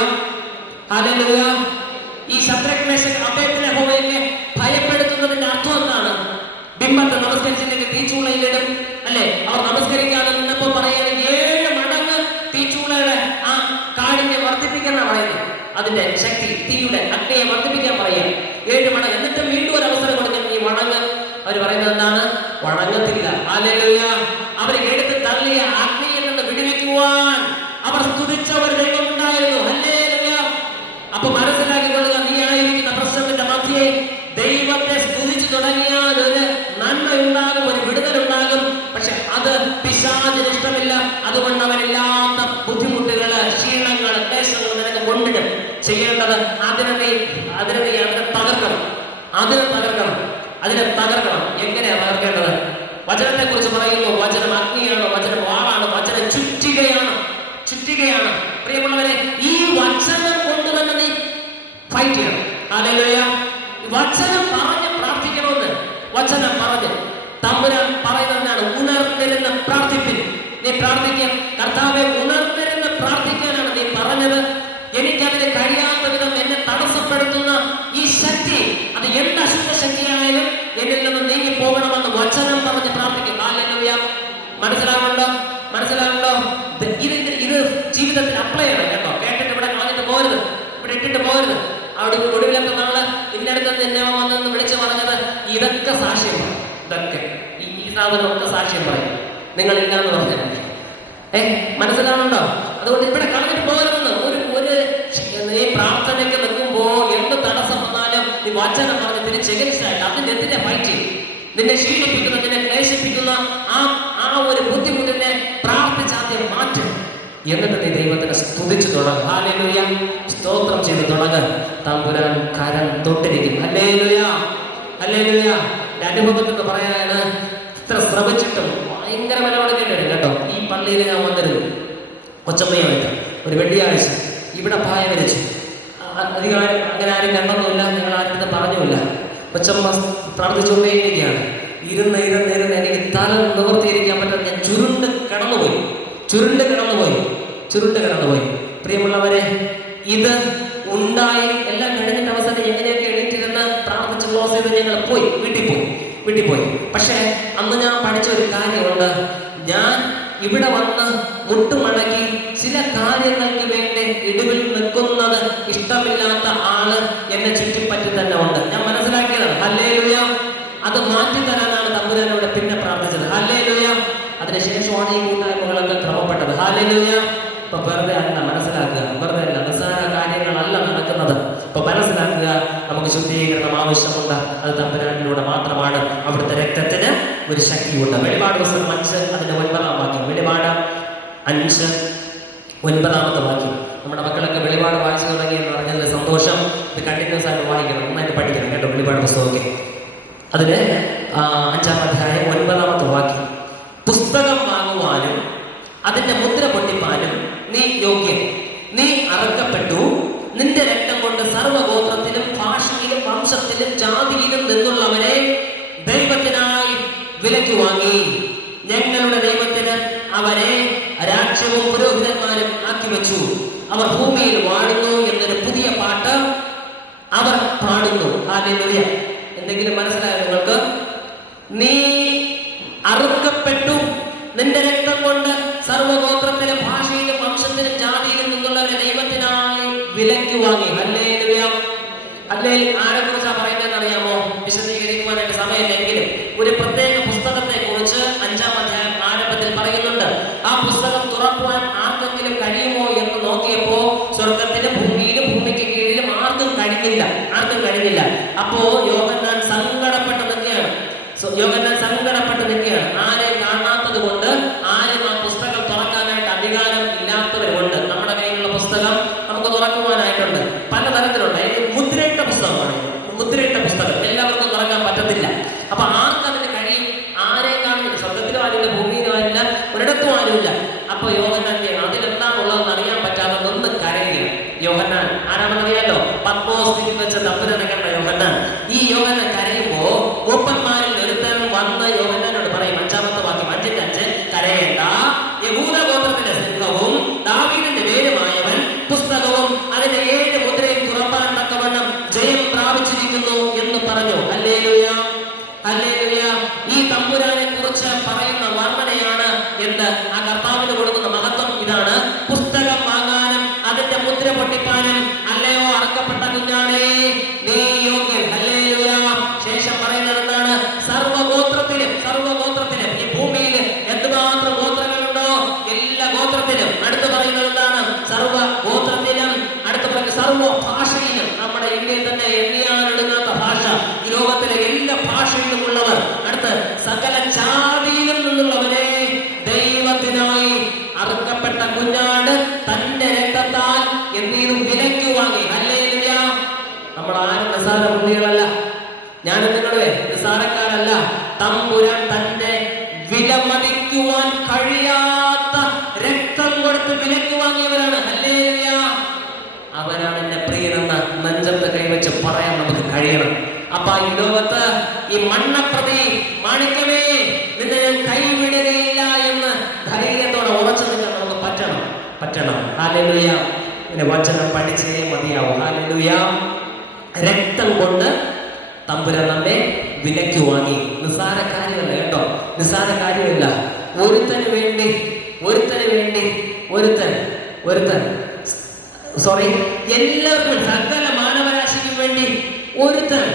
ഹല്ലേലൂയ. ഈ ശദ്രക് മേശക് അബേദ്നെഗോയെ ഭയപ്പെടുത്തുന്നതിന്റെ അർത്ഥം എന്താണ്? ബിംബത്തെ നമസ്കരിച്ചില്ലെങ്കിൽ തീച്ചൂളയിലിടും അല്ലെ. അവർ നമസ്കരിക്കാതെ നിന്നപ്പോ പറയുന്നത് 7 മടങ്ങ് തീച്ചൂളയുടെ ആ കാഠിന്യം വർദ്ധിപ്പിക്കുന്ന പറയുന്നത്. അതിന്റെ ശക്തി, തീയുടെ അഗ്നിയെ വർദ്ധിപ്പിക്കാൻ പറയുക 7 മടങ്ങ്. എന്നിട്ട് വീണ്ടും ഒരു അവസരം കൊടുക്കാൻ ഈ വണങ്ങ്. അവർ പറയുന്നത് എന്താണ്? വണങ്ങത്തില്ല. ഹല്ലേലൂയ. അവരെ എടുത്ത് തള്ളിയ അഗ്നിയിൽ നിന്ന് വിടുവിക്കുവാൻ അവർ സ്തുതിച്ചവർ ദൈവം ഉണ്ടായിരുന്നു. ഹല്ലേലൂയ. അപ്പൊ മനസ്സിലാക്കിക്കൊള്ളുക, നീ ആയിരിക്കുന്ന പ്രശ്നത്തിന്റെ മധ്യേ ദൈവത്തെ സ്തുതിച്ചു തുടങ്ങിയാൽ ഒരു നന്മയുണ്ടാകും, ഒരു വിടുതലുണ്ടാകും. പക്ഷെ അത് പിശാചിന് ഇഷ്ടമില്ല. അതുകൊണ്ട് അവനില്ലാത്ത ബുദ്ധിമുട്ടുകള്, ക്ഷീണങ്ങള്, ക്ലേശങ്ങൾ നിനക്ക് കൊണ്ടിടും. ചെയ്യേണ്ടത് അതിനെ തകർക്കണം. എങ്ങനെയാ തകർക്കേണ്ടത്? വചനത്തെ കുറിച്ച് പറയുന്നു. വചനം അഗ്നിയാണ്, വചനം വാളാണ്, വചനം ചുറ്റികയാണ്. പ്രിയമുള്ളവരെ, ഈ വചനം കൊണ്ട് തന്നെ നീ ഫൈറ്റ് ചെയ്യണം. ഹല്ലേലൂയ. വചനം പറഞ്ഞ് പ്രാർത്ഥിക്കണമെന്ന്. വചനം പറഞ്ഞ് തമ്പുരാൻ പറയുന്നതാണ്, ഉണർന്നിരുന്ന് പ്രാർത്ഥിപ്പിൻ. നീ പ്രാർത്ഥിക്കുക. കർത്താവെ, ഉണർന്നിരുന്ന് പ്രാർത്ഥിക്കാനാണ് നീ പറഞ്ഞത്. എനിക്കതിന് കഴിയാത്ത വിധം എന്നെ തടസ്സപ്പെടുത്തുന്ന ഈ ശക്തി, അത് എന്ത് അശുദ്ധ ശക്തിയായാലും എന്നിൽ നിന്ന് നീങ്ങി പോകണമെന്ന് വചനം പറഞ്ഞ് പ്രാർത്ഥിക്കും. ഹല്ലേലൂയ. മനസ്സിലാവുന്നുണ്ടോ? ഇത് ജീവിതത്തിൽ അപ്ലൈ ചെയ്യണം കേട്ടോ. കേട്ടിട്ട് ഇവിടെ കളഞ്ഞിട്ട് പോകരുത്, ഇവിടെ ഇട്ടിട്ട് പോകരുത്. അവിടെ ഒടുവിലൊക്കെ നാളെ ഇന്നടുത്ത് നിന്നെ വന്നെന്ന് വിളിച്ചു പറഞ്ഞത് ഇതൊക്കെ സാക്ഷ്യം പറയും. ഇതൊക്കെ ഈ സാധനമൊക്കെ സാക്ഷ്യം പറയും. നിങ്ങൾ ഇല്ലാന്ന് പറഞ്ഞാൽ മനസ്സിലാവുന്നുണ്ടോ? അതുകൊണ്ട് ഇവിടെ കളഞ്ഞിട്ട് പോകരുതെന്ന്. നീ പ്രാർത്ഥനയ്ക്ക് നിൽക്കുമ്പോ എന്ത് തടസ്സം വന്നാലും നീ വചനം പറഞ്ഞ് തിരിച്ചെഗൻസ്റ്റായിട്ട് അതിന്റെ ഫൈറ്റ് ചെയ്യും. നിന്നെ ക്ഷീണിപ്പിക്കുന്ന, നിന്നെ ക്ലേശിപ്പിക്കുന്ന ആ ഒരു ബുദ്ധിമുട്ടിനെ പ്രാർത്ഥിച്ചാദ്യം മാറ്റും. എന്നിട്ട് നീ ദൈവത്തിനെ സ്തുതിച്ചു തുടങ്ങും. ഹല്ലേലൂയ. സ്തോത്രം ചെയ്ത് തുടങ്ങും. തമ്പുരാൻ കരം തൊട്ടിരിക്കും. ഹല്ലേലൂയ. എന്റെ അനുഭവത്തിൽ നിന്ന് പറയാനാണ്. ഇത്ര ശ്രമിച്ചിട്ടും ഭയങ്കര വില കൊടുക്കേണ്ടി വരും കേട്ടോ. ഈ പള്ളിയിൽ ഞാൻ വന്നിരുന്നു കൊച്ചമ്മയുമായിട്ട് ഒരു വെള്ളിയാഴ്ച. ഇവിടെ പായ വരച്ചു. അധികം അങ്ങനെ ആരും കണ്ടൊന്നുമില്ല, ഞങ്ങൾ ആരുടെ പറഞ്ഞുമില്ല. കൊച്ചമ്മ പ്രാർത്ഥിച്ചുകൊണ്ടേയിരിക്കുകയാണ്. ഇരുന്ന് എനിക്ക് തല നിവർത്തിയിരിക്കാൻ പറ്റാതെ ഞാൻ ചുരുണ്ട് കിടന്നുപോയി. പ്രിയമുള്ളവരെ, ഇത് ഉണ്ടായി എല്ലാം കഴിഞ്ഞിട്ട് അവസാനം എങ്ങനെയൊക്കെ എണീറ്റിരുന്ന് പ്രാർത്ഥിച്ച് ക്ലോസ് ചെയ്ത് ഞങ്ങൾ വീട്ടിൽ പോയി. പക്ഷെ അന്ന് ഞാൻ പഠിച്ച ഒരു കാര്യമുണ്ട്. ഞാൻ ഇവിടെ വന്ന് മുട്ടുമടക്കി ചില കാര്യങ്ങൾക്ക് വേണ്ടി ഇടിവിൽ നിൽക്കുന്നത് ഇഷ്ടമില്ലാത്ത ആള് എന്നെ ചുറ്റിപ്പറ്റി തന്നെ ഉണ്ട്. ഞാൻ മനസ്സിലാക്കിയതാണ്. ഹല്ലേലൂയ. അത് മാറ്റി തരാനാണ് തമ്പുരാനോട് പിന്നെ പ്രാർത്ഥിച്ചത്. ഹല്ലേലൂയ. അതിനുശേഷമാണ് ഈ കൂട്ടായ്മകളൊക്കെ ക്രമപ്പെട്ടത്. ഹല്ലേലൂയ. ഇപ്പൊ വെറുതെ അല്ല, മനസ്സിലാക്കുക. വെറുതെ അല്ല, നിസ്സാര കാര്യങ്ങളല്ല നടക്കുന്നത്. ഇപ്പൊ മനസ്സിലാക്കുക, നമുക്ക് ശുദ്ധീകരണം ആവശ്യമുണ്ട്. അത് തമ്പുരാനിലൂടെ മാത്രമാണ്. അവിടുത്തെ രക്തത്തിന് ഒരു ശക്തിയുണ്ട്. വെളിപാട് പുസ്തകം 5 അതിന്റെ 9-ാം വാക്യം. വെളിപാട് 5 9-ാമത്തെ വാക്യം. നമ്മുടെ മക്കളൊക്കെ വെളിപാട് വായിച്ചു തുടങ്ങി എന്ന് പറഞ്ഞതിൽ സന്തോഷം. ഇത് കണ്ടിന്യൂസ് ആയിട്ട് വായിക്കണം, നന്നായിട്ട് പഠിക്കണം കേട്ടോ. വെളിപാട് പുസ്തകമൊക്കെ അതിന് 5-ാം അധ്യായം 9-ാമത്തെ വാക്യം. പുസ്തകം വാങ്ങുവാനും അതിന്റെ മുദ്ര പൊട്ടിപ്പാനും നീ യോഗ്യൻ. നീ അറുക്കപ്പെട്ടു, നിന്റെ രക്തം കൊണ്ട് സർവ്വഗോത്രത്തിലും ഭാഷയിലും വംശത്തിലും ജാതിയിലും നിന്നുള്ളവരെ ദൈവത്തിനായി വിലയ്ക്ക് വാങ്ങി. ഞങ്ങളുടെ ദൈവത്തിന് അവരെ രാജ്യവും പുരോഹിതന്മാരും ആക്കി വെച്ചു. അവർ ഭൂമിയിൽ വാഴുന്നു എന്നൊരു പുതിയ പാട്ട് അവർ പാടുന്നു. ഹല്ലേലൂയ. എന്തെങ്കിലും മനസ്സിലായോ നിങ്ങൾക്ക്? നീ അറുക്കപ്പെട്ടു, നിന്റെ രക്തം കൊണ്ട് സർവ്വഗോത്രത്തിലും ഭാഷയിലും വംശത്തിലും ജാതിയിലും നിന്നുള്ളവരെ ദൈവത്തിനായി വിലയ്ക്ക് വാങ്ങി. ഹല്ലേലൂയ. ഹല്ലേലൂയ. ആരെക്കുറിച്ചാണ് പറയുന്നതെന്ന് അറിയാമോ? വിശദീകരിക്കുവാനായിട്ട് സമയമില്ലെങ്കിലും ഒരു പ്രത്യേക പുസ്തകത്തെ കുറിച്ച് 5-ാം അധ്യായം ആരംഭത്തിൽ പറയുന്നുണ്ട്. ആ പുസ്തകം തുറക്കുവാൻ ആർക്കെങ്കിലും കഴിയുമോ എന്ന് നോക്കിയപ്പോ സ്വർഗത്തിലും ഭൂമിയിലും ഭൂമിക്ക് കീഴിലും ആർക്കും കഴിഞ്ഞില്ല. അപ്പോ യോഹന്നാൻ സങ്കടപ്പെട്ട് നിൽക്കുകയാണ്. ആരെ കാണാത്തത് കൊണ്ട്, ആരും ആ പുസ്തകം തുറക്കാനായിട്ട് അധികാരം ഇല്ലാത്തവരുണ്ട്. നമ്മുടെ കയ്യിലുള്ള പുസ്തകം നമുക്ക് തുറക്കുവാനായിട്ടുണ്ട്. പലതരത്തിലുണ്ട്. മുദ്രയിട്ട പുസ്തകമാണ്. മുദ്രയിട്ട പുസ്തകം എല്ലാവർക്കും തുറക്കാൻ പറ്റത്തില്ല. അപ്പൊ ആർക്കതിന് കഴിയും? ആരെ കാണില്ല. സ്വർഗത്തിലും ആരില്ല, ഭൂമിയിലും ആരില്ല, ഒരിടത്തും ആരുമില്ല. അപ്പൊ യോഹന്നാൻ അതിലെന്താണുള്ളതെന്ന് അറിയാൻ പറ്റാതെ നിന്ന് കരയുക. യോഹന്നാൻ ആരാണെന്നറിയാലോ? പത്മോസ് വെച്ച തമ്പുരാനെ കണ്ട യോഹന്നാൻ. ഈ യോഹന്നാൻ കരയുമ്പോ മൂപ്പന്മാരിൽ ഒരുത്തൻ വന്ന് യോഹന്നാനോട് പറയും. 5-ാമത്തെ വാക്യം 5:5. കരയേണ്ട, യഹൂദ ഗോത്രത്തിന്റെ സിംഹവും ദാവീദിന്റെ വേരുമായവൻ പുസ്തകവും അതിന്റെ 7 മുദ്രയും തുറപ്പാൻ തക്കവണ്ണം ജയം പ്രാപിച്ചിരിക്കുന്നു എന്ന് പറഞ്ഞു. ഹല്ലേലൂയ. ഹല്ലേലൂയ. ഈ തമ്പുരാനെ കുറിച്ച് പറയുന്ന വർണ്ണനയാണ് എന്ത്? ആ കർത്താവിന് കൊടുക്കുന്ന മഹത്വം ഇതാണ്. പുസ്തകം വാങ്ങാനും അതിന്റെ മുദ്ര പൊട്ടിപ്പാനും അല്ലയോ അറക്കപ്പെട്ട കുഞ്ഞാണേ നീ യോഗ്യൻ. ഹല്ലേലൂയ. ശേഷം പറയുന്നത് എന്താണ്? സർവ്വഗോത്രത്തിലും ഈ ഭൂമിയിൽ എന്തുമാത്രം ഗോത്രങ്ങളുണ്ടോ എല്ലാ ഗോത്രത്തിലും. അടുത്ത് പറയുന്നത് എന്താണ്? സർവ്വഗോത്രത്തിലും. അടുത്ത് പറയുന്നത് സർവ്വ ഭാഷയിലും. നമ്മുടെ ഇന്ത്യയിൽ തന്നെ എണ്ണിയാലെടുക്കാത്ത ഭാഷ, ഈ ലോകത്തിലെ എല്ലാ ഭാഷയിലുമുള്ളവർ. അടുത്ത് സകല ജാതിയിലും നിന്നുള്ളവരെ ദൈവത്തിനായി അറുക്കപ്പെട്ട കുഞ്ഞാട് തന്റെ രക്തത്താൽ എന്നീതും വിലയ്ക്ക് വാങ്ങി. ഹല്ലേലൂയ. നമ്മൾ ആരും നിസ്സാര ബുദ്ധികളല്ല. ഞാനും നിങ്ങളെ നിസ്സാരക്കാരല്ല. തമ്പുരാൻ തന്റെ വിലമതിക്കുവാൻ കഴിയാത്ത രക്തം കൊടുത്ത് വിലയ്ക്ക് വാങ്ങിയവരാണ്. ഹല്ലേലൂയ. അവനാണ് എന്റെ പ്രിയനെന്ന് നെഞ്ചത്ത് കൈവച്ച് പറയാൻ നമുക്ക് കഴിയണം. അപ്പൊ ഈ ലോകത്ത് ഈ മണ്ണപ്രതി മാണിക്യമേ നിന്നെ ഞാൻ കൈവിടുകയില്ല എന്ന് ധൈര്യത്തോടെ ഉറച്ചു നിൽക്കാൻ നമുക്ക് പറ്റണം. ഹല്ലേലൂയ. പിന്നെ വചനം പഠിച്ചേ മതിയാവും. ഹല്ലേലൂയ. രക്തം കൊണ്ട് തമ്പുരാൻ നമ്മെ വിലയ്ക്ക് വാങ്ങി. നിസ്സാര കാര്യമല്ല കേട്ടോ, നിസ്സാര കാര്യമില്ല. ഒരുത്തന് വേണ്ടി എല്ലാവർക്കും, സകല മാനവരാശിക്കും വേണ്ടി ഒരുത്തൻ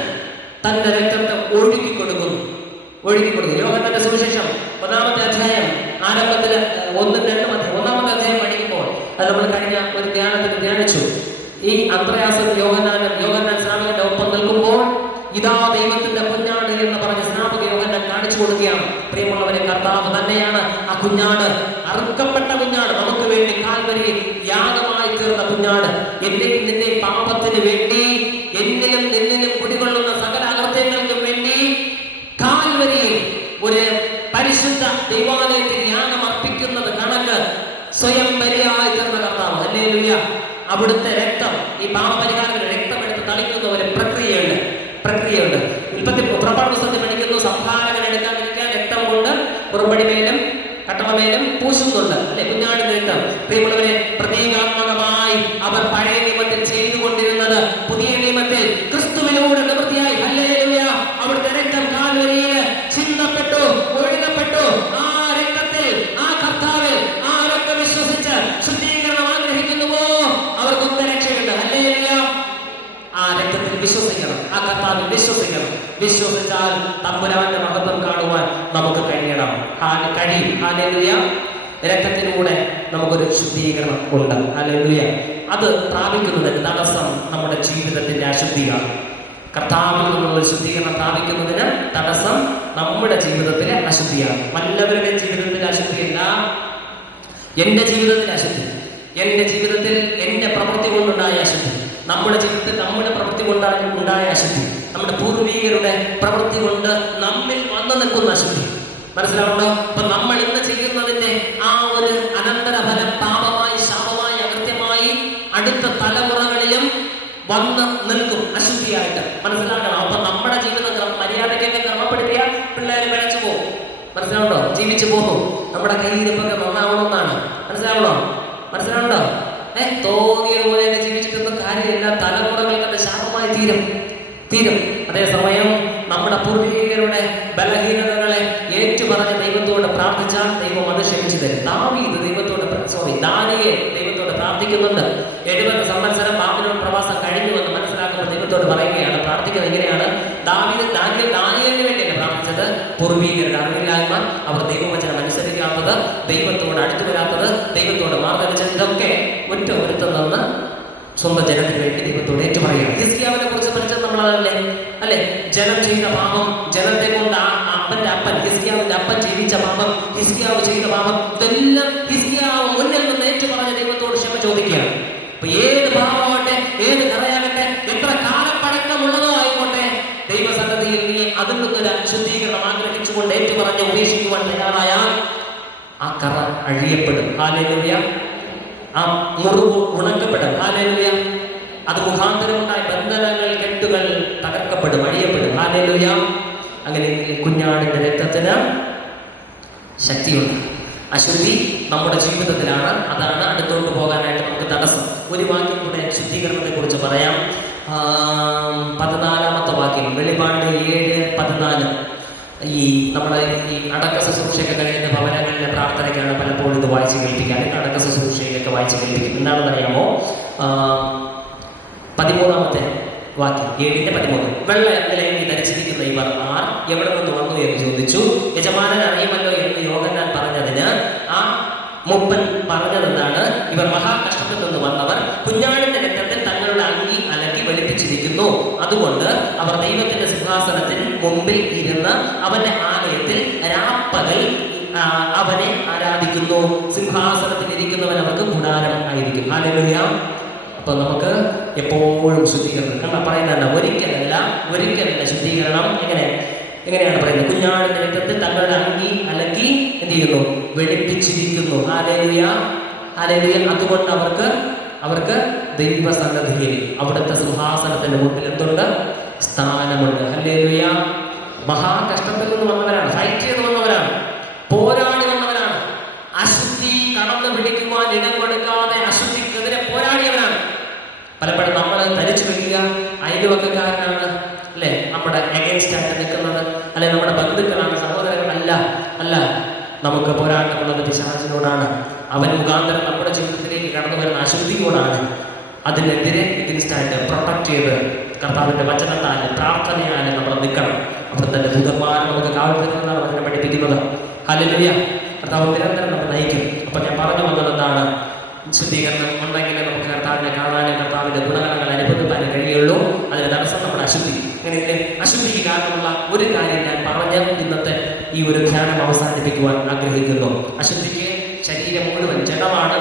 തന്റെ രക്തത്തെ ഒഴുകി കൊടുക്കുന്നു. യോഹന്നാന്റെ സുവിശേഷം 1-ാമത്തെ അധ്യായം ആരംഭത്തിൽ 1-2 അധ്യായം പഠിക്കുമ്പോൾ അത് നമ്മൾ കഴിഞ്ഞ ഒരു ധ്യാനത്തിൽ ധ്യാനിച്ചു. ഈ അന്ത്രയാസും യോഹന്നാൻ സ്നാപകന്റെ ഒപ്പം നിൽക്കുമ്പോൾ ഇതാ ദൈവത്തിന്റെ കുഞ്ഞാട് എന്ന് പറഞ്ഞ സ്നാപക യോഹന്നാൻ കാണിച്ചു കൊടുക്കുകയാണ്. പ്രിയമുള്ളവരെ, കർത്താവ് തന്നെയാണ് ആ കുഞ്ഞാട്. അറുക്കപ്പെട്ട കുഞ്ഞാട്, നമുക്ക് വേണ്ടി കാൽവരിയിൽ യാഗമായി തീർന്ന കുഞ്ഞാട്. എന്റെയും നിന്റെ പാപത്തിന് വേണ്ടി, എന്നിലും നിന്നിലും കുടികൊള്ളുന്ന സകല അകൃത്യങ്ങൾക്കും വേണ്ടി കാൽവരിയിൽ ഒരു പരിശുദ്ധ ദൈവാലയത്തിൽ യാഗം അർപ്പിക്കുന്നത് കണക്ക് സ്വയം ബലിയായി തീർന്ന കർത്താവ്. ഹല്ലേലൂയ. അവിടുത്തെ രക്തം, ഈ പാപപരിഹാരത്തിന് രക്തം എടുത്ത് തളിക്കുന്ന ഒരു പ്രക്രിയയുണ്ട്. പുറപ്പാട് പുസ്തകത്തിൽ പഠിക്കുന്നു. സംഹാരകൻ എടുക്കാതിരിക്കാൻ രക്തം കൊണ്ട് പുറമ്പടിമേലും കട്ടളമേലും പൂശുന്നുണ്ട്, അല്ലെ? കുഞ്ഞാടിന്റെ രക്തം. പ്രിയമുള്ളവരെ, പ്രതീകാത്മകമായി അവർ പഴയ നിയമത്തിൽ ചെയ്തുകൊണ്ടിരുന്നത് പുതിയ നിയമത്തിൽ ക്രിസ്തുവിലൂടെ നിവൃത്തിയായി. ഹല്ലേലൂയ. അവിടുത്തെ രക്തം കാൽവരിയിൽ ചിന്തപ്പെട്ടു, ഒഴുകപ്പെട്ടു. ആ രക്തത്തിൽ പ്രാർത്ഥിച്ചാൽ തമ്പുരാന്റെ മഹത്വം കാണുവാൻ നമുക്ക് കഴിയണം. കഴിയും. ഹല്ലേലൂയ. രക്തത്തിലൂടെ നമുക്കൊരു ശുദ്ധീകരണം ഉണ്ട്. ഹല്ലേലൂയ. അത് പ്രാപിക്കുന്നതിന് തടസ്സം നമ്മുടെ ജീവിതത്തിന്റെ അശുദ്ധിയാണ്. കർത്താവിൽ നിന്നുള്ള ശുദ്ധീകരണം പ്രാപിക്കുന്നതിന് തടസ്സം നമ്മുടെ ജീവിതത്തിലെ അശുദ്ധിയാണ്. വല്ലവരുടെ ജീവിതത്തിലെ അശുദ്ധിയല്ല, എന്റെ ജീവിതത്തിലെ അശുദ്ധി, എന്റെ ജീവിതത്തിൽ എന്റെ പ്രവൃത്തി കൊണ്ടുണ്ടായ അശുദ്ധി, നമ്മുടെ ജീവിതത്തിൽ നമ്മുടെ പ്രവൃത്തി കൊണ്ടുണ്ടായ അശുദ്ധി, നമ്മുടെ പൂർവികരുടെ പ്രവൃത്തി കൊണ്ട് നമ്മിൽ വന്നു നിൽക്കുന്ന അശുദ്ധി. മനസ്സിലാവുണ്ടോ? അപ്പൊ നമ്മൾ ഇന്ന് ചെയ്യുന്നതിന്റെ ആ ഒരു അനന്തരഫലം പാപമായി, ശാപമായി, അകൃത്യമായി അടുത്ത തലമുറകളിലും വന്ന് നിൽക്കും അശുദ്ധിയായിട്ട്. മനസ്സിലാക്കണം. അപ്പൊ നമ്മുടെ ജീവിതം മര്യാദയ്ക്കൊക്കെ ക്രമപ്പെടുത്തിയ പിള്ളേർ പിഴച്ചു പോകും. മനസ്സിലാവുണ്ടോ? ജീവിച്ചു പോകും. നമ്മുടെ കയ്യിരിപ്പൊക്കെ നന്നാവണമെന്നാണ്. മനസ്സിലാവണോ? മനസ്സിലാവുണ്ടോ? തോന്നിയതുപോലെ ജീവിച്ചിട്ടൊന്നും കാര്യമില്ല. തലമുറകൾക്ക് ശാപമായി തീരും. അതേസമയം നമ്മുടെ പൂർവികരുടെ ബലഹീനതകളെ ഏറ്റുപറഞ്ഞ ദൈവത്തോട് പ്രാർത്ഥിച്ചാൽ ദൈവം അത് ക്ഷമിച്ചു തരും. ദാനിയേൽ ദൈവത്തോട് പ്രാർത്ഥിക്കുന്നുണ്ട്. 70 സംവത്സരം ബാബിലോൺ പ്രവാസം കഴിഞ്ഞുവെന്ന് മനസ്സിലാക്കുമ്പോൾ ദൈവത്തോട് പറയുകയാണ്, പ്രാർത്ഥിക്കുന്നത് എങ്ങനെയാണ്? ദാനിയേലിന് വേണ്ടിയല്ല പ്രാർത്ഥിച്ചത്. പൂർവീകരുടെ അറിവില്ലായ്മ, അവർ ദൈവവചനം അനുസരിക്കാത്തത്, ദൈവത്തോട് അടുത്തു വരാത്തത്, ദൈവത്തോട് മാർഗനിച്ചത്, ഇതൊക്കെ ഒറ്റ ഒരുത്തം നിന്ന് സ്വന്തം ജനത്തിന് വേണ്ടി ദൈവത്തോട് ഏറ്റു പറയുകയാണ്. ഹിസ്കിയാവിനെ കുറിച്ച് പഠിച്ചത് നമ്മളതല്ലേ അല്ലെ? ജനം ചെയ്ത പാപം, ജനത്തെ കൊണ്ട് അവന്റെ അപ്പൻ ഹിസ്കിയാവിന്റെ അപ്പൻ ജീവിച്ച പാപം, ഹിസ്കിയാവ് ചെയ്ത പാപം, ഇതെല്ലാം ഹിസ്കിയാവ് മുന്നിൽ നിന്ന് ഏറ്റു പറഞ്ഞ ദൈവത്തോട് ക്ഷമ ചോദിക്കുകയാണ്. അപ്പൊ ഏത് പാപമാകട്ടെ, ഏത് കറയാകട്ടെ, എത്ര കാലപ്പഴക്കമുള്ളതോ ആയിക്കോട്ടെ, ദൈവസന്നിധിയിൽ നീ അതിൽ നിന്നൊരു ശുദ്ധീകരണം ആഗ്രഹിച്ചുകൊണ്ട് ഏറ്റു പറഞ്ഞ് ഉപേക്ഷിക്കുവാൻ തയ്യാറായാൽ ആ കറ അഴിയപ്പെടും. ഹല്ലേലൂയ. ആ മുറിവ് ഉണക്കപ്പെടും. ഹല്ലേലൂയ. അത് മുഖാന്തരമുണ്ടായ ബന്ധനങ്ങൾ, കെട്ടുകൾ തകർക്കപ്പെടും, അഴിയപ്പെടും. ഹല്ലേലൂയ. അങ്ങനെ കുഞ്ഞാടിന്റെ രക്തത്തിന് ശക്തിയുണ്ട്. അശുദ്ധി നമ്മുടെ ജീവിതത്തിലാണ്. അതാണ് അടുത്തോട്ട് പോകാനായിട്ട് നമുക്ക് തടസ്സം. ഒരു വാക്യം കൂടെ ശുദ്ധീകരണത്തെ കുറിച്ച് പറയാം. 14-ാമത്തെ വാക്യം, വെളിപാട് 7:14. ഈ നമ്മുടെ ഈ അടക്ക ശുശ്രൂഷയൊക്കെ കഴിയുന്ന ഭവനങ്ങളിലെ പ്രാർത്ഥനയ്ക്കാണ് പലപ്പോഴും ഇത് വായിച്ച് കേൾപ്പിക്കുക. അല്ലെങ്കിൽ അടക്ക ശുശ്രൂഷയിലൊക്കെ വായിച്ച് കേൾപ്പിക്കും. എന്താണെന്ന് അറിയാമോ? 13-ാമത്തെ വാക്യം, 7:13. വെള്ള നിലയിൽ ധരിച്ചിരിക്കുന്ന ഇവർ ആർ, എവിടെ നിന്ന് വന്നു എന്ന് ചോദിച്ചു. യജമാനൻ അറിയുമല്ലോ എന്ന് യോഹന്നാൻ പറഞ്ഞതിന് ആ മൂപ്പൻ പറഞ്ഞതെന്താണ്? ഇവർ മഹാകഷ്ടത്തിൽ നിന്ന് വന്നവർ കുഞ്ഞാടിന്റെ രക്തത്തിൽ തങ്ങളുടെ അങ്കി അലക്കി വെളുപ്പിച്ചിരിക്കുന്നു. അതുകൊണ്ട് അവർ ദൈവത്തിന്റെ സിംഹാസനത്തിന് മുമ്പിൽ ഇരുന്ന് അവന്റെ ആലയത്തിൽ രാപ്പകൽ അവനെ ആരാധിക്കുന്നു. സിംഹാസനത്തിൽ ഇരിക്കുന്നവൻ അവർക്ക് കൂടാരം ആയിരിക്കും. ഹല്ലേലൂയ. അപ്പൊ നമുക്ക് എപ്പോഴും ശുദ്ധീകരണം കണ്ട പറയുന്നതല്ല, ഒരിക്കലല്ല ശുദ്ധീകരണം. എങ്ങനെയാണ് പറയുന്നത്? കുഞ്ഞാടിന്റെ രക്തത്തിൽ തങ്ങളുടെ അങ്കി അലക്കി എന്ത് ചെയ്യുന്നു? വെളുപ്പിച്ചിരിക്കുന്നു. ഹല്ലേലൂയ. ഹല്ലേലൂയ. അതുകൊണ്ട് അവർക്ക് ദൈവസന്നിധിയിൽ അവിടുത്തെ സിംഹാസനത്തിന്റെ മുമ്പിൽ എന്തുണ്ട്? സ്ഥാനമുണ്ട്. ഹല്ലേലൂയ. മഹാകഷ്ടത്തിൽ നിന്ന് വന്നവരാണ്, ഫൈറ്റ് ചെയ്ത് വന്നവരാണ്, പോരാടി വന്നവരാണ്. അശുദ്ധി കടന്നു പിടിക്കുവാൻ ഇടം കൊടുക്കാതെ അശുദ്ധിക്കെതിരെ പോരാടിയവരാണ്. പലപ്പോഴും നമ്മൾ ധരിച്ചു വയ്ക്കുക അയൽവക്കക്കാരനാണ് അല്ലെ നമ്മുടെ അഗൈൻസ്റ്റ് ആയിട്ട് നിൽക്കുന്നത്, അല്ലെ നമ്മുടെ ബന്ധുക്കളാണ്, സഹോദരങ്ങളല്ല. അല്ല, നമുക്ക് പോരാട്ടമുള്ളത് പിശാചിനോടാണ്. അവൻ മുഖാന്തരം നമ്മുടെ ജീവിതത്തിലേക്ക് കടന്നു വരുന്ന അശുദ്ധിയോടാണ്. അതിനെതിരെ എഗൈൻസ്റ്റായിട്ട് പ്രൊട്ടക്ട് ചെയ്ത് കർത്താവിന്റെ വചനത്താലും പ്രാർത്ഥനയാലും നമ്മൾ നിൽക്കണം. അവിടെ തന്നെ ദൂതന്മാർ നമുക്ക് കാവൽ തരുന്നതാണ് അതിനെ പഠിപ്പിക്കുന്നത്. ഹല്ലേലൂയ. കർത്താവ് നിരന്തരം നമ്മൾ നയിക്കും. അപ്പൊ ഞാൻ പറഞ്ഞു വന്നത് എന്താണ്? ശുദ്ധീകരണം ഉണ്ടെങ്കിൽ നമുക്ക് കർത്താവിനെ കാണാനും കർത്താവിന്റെ ഗുണഗണങ്ങൾ അനുഭവിക്കാനും കഴിയുള്ളൂ. അതിന് തടസ്സം നമ്മുടെ അശുദ്ധി. അങ്ങനെയെങ്കിൽ അശുദ്ധിക്ക് കാരണമുള്ള ഒരു കാര്യം ഞാൻ പറഞ്ഞ് ഇന്നത്തെ ഈ ഒരു ധ്യാനം അവസാനിപ്പിക്കുവാൻ ആഗ്രഹിക്കുന്നു. അശുദ്ധിക്ക് ശരീരം മുഴുവൻ ജഡമാണ്.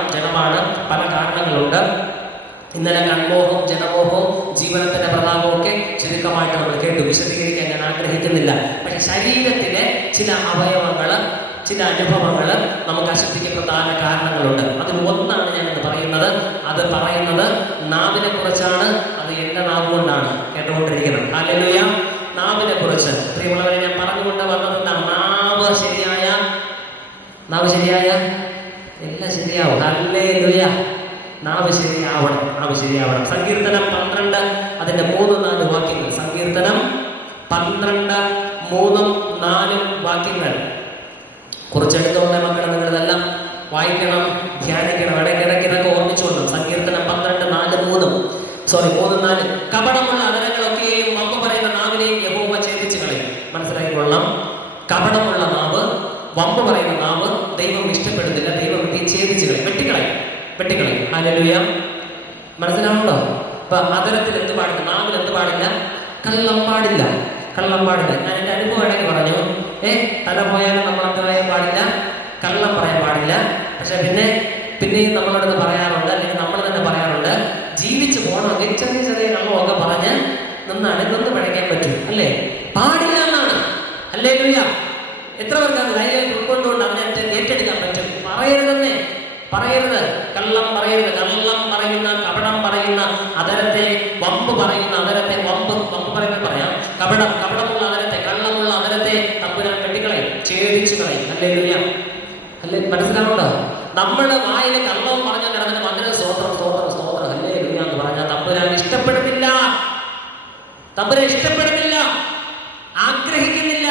പല കാരണങ്ങളുണ്ട്. ഇന്നലെ കൺമോഹവും ജനമോഹവും ജീവനത്തിന്റെ പ്രതാപവും ഒക്കെ ചുരുക്കമായിട്ട് നമ്മൾ കേട്ടു. വിശദീകരിക്കാൻ ഞാൻ ആഗ്രഹിക്കുന്നില്ല. പക്ഷെ ശരീരത്തിലെ ചില അവയവങ്ങള്, ചില അനുഭവങ്ങൾ നമുക്ക് അശുദ്ധിക്ക് പ്രധാന കാരണങ്ങളുണ്ട്. അതിൽ ഒന്നാണ് ഞാനിന്ന് പറയുന്നത്. അത് പറയുന്നത് നാവിനെ കുറിച്ചാണ്. അത് എന്റെ നാവ് കൊണ്ടാണ് കേട്ടുകൊണ്ടിരിക്കുന്നത്. ഹല്ലേലൂയ. നാവിനെ കുറിച്ച് പ്രിയമുള്ളവരെ ഞാൻ പറഞ്ഞുകൊണ്ട് വന്നത് നാവ് ശരിയായ എല്ലാം ശരിയാവും. ഹല്ലേലൂയ. നാവ് ശരിയാവണം. സങ്കീർത്തനം 12 അതിന്റെ 3-4 വാക്യങ്ങൾ. സങ്കീർത്തനം 12 3-4 വാക്യങ്ങൾ കുറച്ചെടുത്തോടെ മക്കളെ നിങ്ങളിതെല്ലാം വായിക്കണം, ധ്യാനിക്കണം. ഇടയ്ക്കിടയ്ക്ക് ഓർമ്മിച്ചോളൂ. സങ്കീർത്തനം 12:4-3 കപടമുള്ള അതരങ്ങളൊക്കെയും വമ്പ് പറയുന്ന നാവിനെയും യഹോവ ഛേദിച്ചു കളയും. കൊള്ളാം. കപടമുള്ള നാവ്, വമ്പ് പറയുന്ന നാവ് ദൈവം ഇഷ്ടപ്പെടുന്നില്ല. ദൈവം ഛേദിച്ച് കളയും, വെട്ടിക്കളയും. ഹല്ലേലൂയ. മനസ്സിലാവുണ്ടോ? അപ്പൊ അതരത്തിൽ എന്ത് പാടില്ല, നാവിൽ എന്ത് പാടില്ല? കള്ളം പാടില്ല. ഞാൻ എൻ്റെ അനുഭവം വേണമെങ്കിൽ പറഞ്ഞു. തല പോയാലും നമ്മൾ എന്ത് പറയാൻ പാടില്ല? കള്ളം പറയാൻ പാടില്ല. പക്ഷെ പിന്നെയും നമ്മളോട് പറയാറുണ്ട്, അല്ലെങ്കിൽ നമ്മൾ തന്നെ പറയാറുണ്ട്, ജീവിച്ചു പോകണമെങ്കിൽ ചെറിയ ചെറിയ കള്ളമൊക്കെ പറഞ്ഞ് നിന്ന് പഠിക്കാൻ പറ്റും, അല്ലേ? പാടില്ല എന്നാണ്. ഹല്ലേലൂയ. എത്ര പേർക്ക് അത് കയ്യിൽ ഉൾക്കൊണ്ടുകൊണ്ട് അതിനെ ഏറ്റെടുക്കാൻ പറ്റും? പറയരുത്. കള്ളം പറയരുത്. കള്ളം പറയുന്ന, കപടം പറയുന്ന അതരത്തെ, വമ്പ് പറയുന്ന അതരത്തെ, വമ്പ് പറയുമ്പോൾ പറയാം, കപടമുള്ള അതരത്തെ, കള്ളമുള്ള അതരത്തെ തമ്പുരാൻ വെട്ടിക്കളയും, ഛേദിച്ചു കളയും. ഹല്ലേലൂയ. മനസ്സിലാവുണ്ടോ? നമ്മുടെ വായിൽ കള്ളവും പറഞ്ഞു കിടന്നിട്ട് മന്ത്രി സ്തോത്രം ഹല്ലേലൂയ എന്ന് പറഞ്ഞാൽ തമ്പുരാൻ ഇഷ്ടപ്പെടുന്നില്ല, ആഗ്രഹിക്കുന്നില്ല.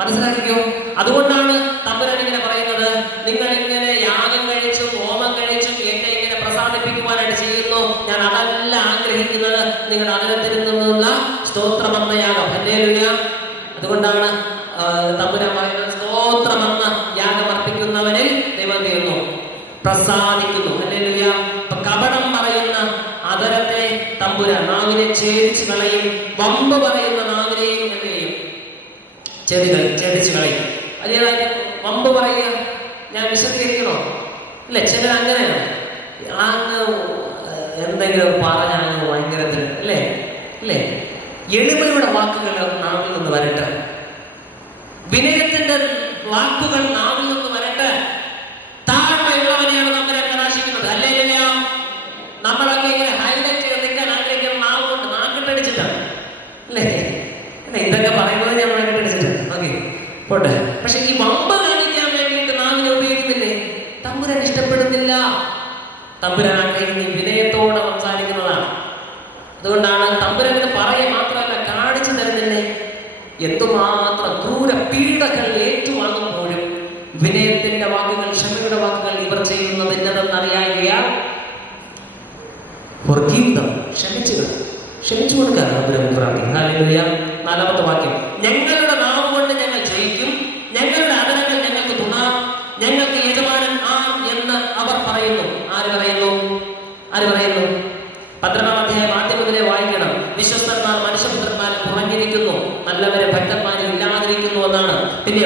മനസ്സിലാക്കിക്കോ. അതുകൊണ്ടാണ് തമ്പുരാൻ ഇങ്ങനെ പറയുന്നത്, നിങ്ങൾ ഇങ്ങനെ യാഗം കഴിച്ചും ഹോമം കഴിച്ചും എന്നെ ഇങ്ങനെ പ്രസാദിപ്പിക്കുവാനായിട്ട് ചെയ്യുന്നു. ഞാൻ അതല്ല ആഗ്രഹിക്കുന്നത്, നിങ്ങളുടെ അതരത്തിൽ നിന്നുള്ള സ്തോത്രമെന്ന യാഗം. ഹല്ലേലൂയ. അതുകൊണ്ടാണ് തമ്പുരാൻ പറയുന്നത്, സ്തോത്രമെന്ന യാഗം അർപ്പിക്കുന്നവനിൽ ദൈവം തീർന്നു പ്രസാദിക്കുന്നു. ഹല്ലേലൂയ. അപ്പൊ കപടം പറയുന്ന അതരത്തെ തമ്പുരാൻ, നാവിനെ ഛേദിച്ചു കളയും. വമ്പ് പറയുന്ന നാവിനെയും എന്ത് ചെയ്യും? ഛേദിച്ചു കളയും. അതേതായാലും വമ്പ് പറയുക, ഞാൻ വിശദീകരിക്കണോ? അല്ലെ? ചില അങ്ങനെയാണ്, എന്തെങ്കിലും പറഞ്ഞാൽ ഭയങ്കരത്തിൽ അല്ലേ? എളിമയുടെ വാക്കുകൾ നാവിൽ നിന്ന് വരട്ടെ, വിനയത്തിന്റെ വാക്കുകൾ നാവിൽ നിന്ന് വരട്ടെ. താഴ്മയുള്ളവനെയാണ് നമ്മൾ കടാശിക്കുന്നത്. ഹല്ലേലൂയ. നമ്മളൊക്കെ ഇങ്ങനെ ഹൈലൈറ്റ് ചെയ്ത് നിൽക്കാൻ ആഗ്രഹിക്കുന്ന നാവ് കൊണ്ട് നാക്കിട്ടടിച്ചിട്ടാണ്, അല്ലേ? ഇതൊക്കെ പറയുന്നത് ഞാൻ നാക്കിട്ടടിച്ചിട്ടാണ്. ഓക്കെ, പോട്ടെ. പക്ഷെ ഈ വമ്പ് കാണിക്കാൻ വേണ്ടിയിട്ട് നാവിനെ ഉപയോഗിക്കുന്നില്ലേ? തമ്പുരാൻ ഇഷ്ടപ്പെടുന്നില്ല. തമ്പുരാൻ ആഗ്രഹിക്കുന്ന വിനയത്തോടെ സംസാരിക്കുന്നതാണ്. അതുകൊണ്ടാണ് തമ്പുരാൻ ഇത് പറയുക മാത്രമല്ല, കാണിച്ചു തരുന്നില്ലേ? എന്തുമാത്രം ക്രൂര പീഡകൾ ഏറ്റുവാങ്ങുമ്പോഴും വിനയത്തിന്റെ വാക്കുകൾ, ക്ഷമയുടെ വാക്കുകൾ ഇവർ ചെയ്യുന്നത് എന്നതെന്നറിയാൻ ക്ഷമിച്ചു കൊടുക്കാറ്. ഹല്ലേലൂയ. 4-ാമത്തെ വാക്യം, ഞങ്ങളുടെ നാവ് കൊണ്ട് ഞങ്ങൾ ജയിക്കും, ഞങ്ങളുടെ അതരങ്ങൾ ഞങ്ങൾക്ക് തുണ, ഞങ്ങൾക്ക് യജമാനൻ എന്ന് അവർ പറയുന്നു. ആര് പറയുന്നു? 12-ാം അധ്യായം ആദ്യം മുതലേ വായിക്കണം. വിശ്വസ്തന്മാർ മനുഷ്യപുത്രന്മാരിൽ കുറഞ്ഞിരിക്കുന്നു, നല്ലവരെ ഭക്തന്മാരിൽ ഇല്ലാതിരിക്കുന്നു എന്നാണ്. പിന്നെ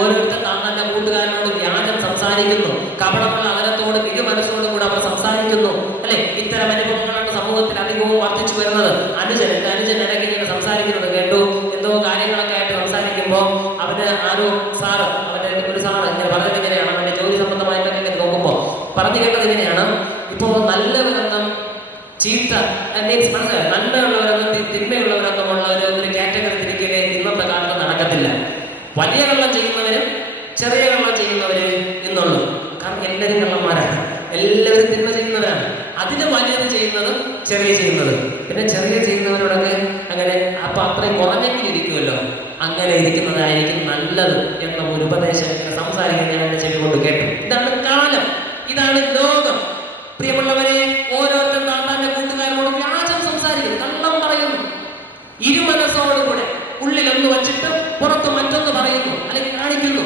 ഓരോരുത്തർ തങ്ങളുടെ കൂട്ടുകാരനോട് വ്യാജം സംസാരിക്കുന്നു, കപടമുള്ള അതരത്തോട് മനസ്സോടും കൂടെ അവർ സംസാരിക്കുന്നു, അല്ലെ? ഇത്തരം അനുഭവങ്ങളാണ് സമൂഹത്തിൽ അധികവും വർദ്ധിച്ചു വരുന്നത്. അനുജൻ ഇടയ്ക്ക് ഇങ്ങനെ സംസാരിക്കുന്നത് കേട്ടു. എന്തോ കാര്യങ്ങളൊക്കെ ആയിട്ട് സംസാരിക്കുമ്പോ അവന് ആരോ സാറ്, ഒരു സാറ് ഇങ്ങനെ പറഞ്ഞത് ഇങ്ങനെയാണ്, അവന്റെ ജോലി സംബന്ധമായിട്ടൊക്കെ നോക്കുമ്പോ പറഞ്ഞു കേട്ടത് ഇങ്ങനെയാണ്: ഇപ്പോ നല്ലവരെന്നും ചീത്ത, മനസ്സിലായി, നന്മയുള്ളവരെന്നും തിന്മയുള്ളവരെന്നും ഉള്ള ഒരു കാറ്റഗറി തിരിക്കുക ഇന്നത്തെ കാലത്ത് നടക്കത്തില്ല. വലിയ കള്ളം ചെയ്യുന്നവരും ചെറിയ കള്ളം ചെയ്യുന്നവരും എന്നുള്ളൂ. കാരണം എല്ലാവരും കള്ളന്മാരാണ്, എല്ലാവരും തിന്മ ചെയ്യുന്നവരാണ്. അതിന് വലിയത് ചെയ്യുന്നതും ചെറിയ ചെയ്യുന്നതും. പിന്നെ ചെറിയ ചെയ്യുന്നവരോടൊക്കെ അങ്ങനെ അപ്പൊ അത്രയും കുറഞ്ഞെങ്കിലും ഇരിക്കുമല്ലോ, അങ്ങനെ ഇരിക്കുന്നതായിരിക്കും നല്ലത് എന്ന ഒരു ഉപദേശം സംസാരിക്കുന്ന ഞാൻ ചെവി കൊണ്ട് കേട്ടു. ഇതാണ് കാലം, ഇതാണ് ലോകം. പ്രിയമുള്ളവരെ, ഓരോരുത്തരും തന്റെ കൂട്ടുകാരോട് വ്യാജം സംസാരിക്കും, കള്ളം പറയുന്നു, ഇരുമനസ്സോടുകൂടെ. ഉള്ളിലൊന്ന് വച്ചിട്ട് പുറത്ത് മറ്റൊന്ന് പറയുന്നു, അല്ലെങ്കിൽ കാണിക്കുന്നു,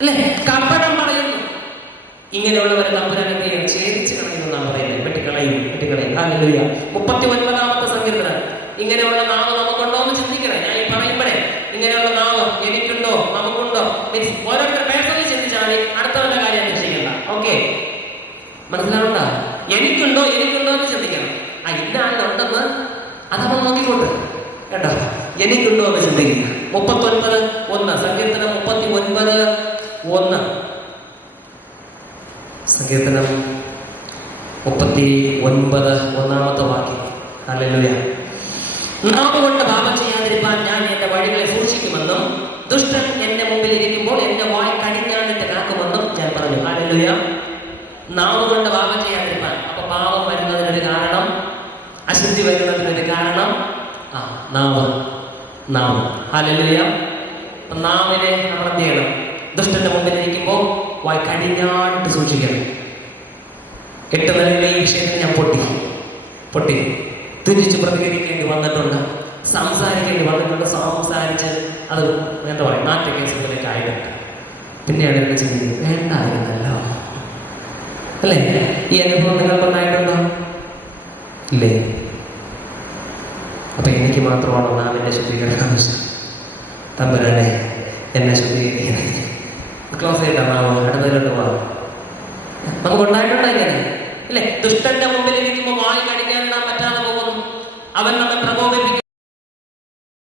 അല്ലെ? കപടം പറയുന്നു. ഇങ്ങനെയുള്ളവരെ തമ്പുരാനെ ഛേദിച്ച് കളയുമെന്നാണ് പറയുന്നത്. വെട്ടിക്കളയും. ഹല്ലേലൂയ. 39-ാമത്തെ സങ്കീർത്തനം. ഇങ്ങനെയുള്ള നാവ് നമുക്കുണ്ടോ എന്ന് ചിന്തിക്കണം. ഞാൻ ഈ പറയുമ്പോഴേ ഇങ്ങനെയുള്ള നാവ് എനിക്കുണ്ടോ, നമുക്കുണ്ടോ? ഓരോരുത്തർ പേഴ്സണലി ചിന്തിച്ചാൽ അടുത്തവരുടെ കാര്യം അന്വേഷിക്കണ്ട. ഓക്കെ, മനസ്സിലാവണ്ട? എനിക്കുണ്ടോ എന്ന് ചിന്തിക്കണം. ഇന്ന ആളുണ്ടെന്ന് അതവൻ നോക്കിക്കോട്ട് കേട്ടോ. എനിക്കുണ്ടോ എന്ന് ചിന്തിക്കുക. 39:1 സങ്കീർത്തനം 39:1 സങ്കീർത്തനം 39:1 വാക്യം. ഹല്ലേലൂയ. നാവ് കൊണ്ട് പാപം ചെയ്യാതിരിക്കാൻ ഞാൻ എന്റെ വഴികളെ സൂക്ഷിക്കുമെന്നും ദുഷ്ടൻ എന്റെ മുമ്പിൽ ഇരിക്കുമ്പോൾ എന്റെ വായ് കടിഞ്ഞാണിട്ട് കാക്കുമെന്നും ഞാൻ പറഞ്ഞു. ഹല്ലേലൂയ. നാവ് കൊണ്ട് പാപം ചെയ്യാതിരിക്കാൻ. അപ്പൊ പാപം വരുന്നതിനൊരു കാരണം, അശുദ്ധി വരുന്നതിനൊരു കാരണം നാവ്. ഹല്ലേലൂയ. നാവിനെ നമ്മൾ എന്ത് ചെയ്യണം? ദുഷ്ടന്റെ മുമ്പിൽ ഇരിക്കുമ്പോൾ വായ് കടിഞ്ഞാണിട്ട് സൂക്ഷിക്കണം. 8 നിലയിലെ ഈ വിഷയത്തിൽ ഞാൻ പൊട്ടി തിരിച്ചു പ്രതികരിക്കേണ്ടി വന്നിട്ടുണ്ട്. സംസാരിക്കേണ്ടി വന്നിട്ടുണ്ട്. സംസാരിച്ച് അത് എന്താ പറയുക, നാട്യകേസുകളിലേക്ക് ആയിട്ടുണ്ട്. പിന്നെയാണ് എന്നെ ചിന്തിക്കുന്നത്, വേണ്ടായിരുന്നല്ലോ അല്ലേ? ഈ അനുഭവം നിങ്ങൾക്കുണ്ടായിട്ടുണ്ടോ? ഇല്ലേ? അപ്പൊ എനിക്ക് മാത്രമാണോ നാവിന്റെ ശുദ്ധീകരണം ആവശ്യം? തമ്പുരാനെ എന്നെ ശുദ്ധീകരിക്കണേ. ക്ലോസ് ചെയ്താണോ? അടുത്തതിലോട്ട് പോകാം. നമുക്ക് ഉണ്ടായിട്ടുണ്ടോ ഇങ്ങനെ? ഇല്ലേ? ദുഷ്ടന്റെ മുമ്പിൽ ഇരിക്കുമ്പോൾ വായി കടിക്കാൻ നാം പറ്റാതെ പോകുന്നു. അവൻ നമ്മെ പ്രകോപിപ്പിക്കും.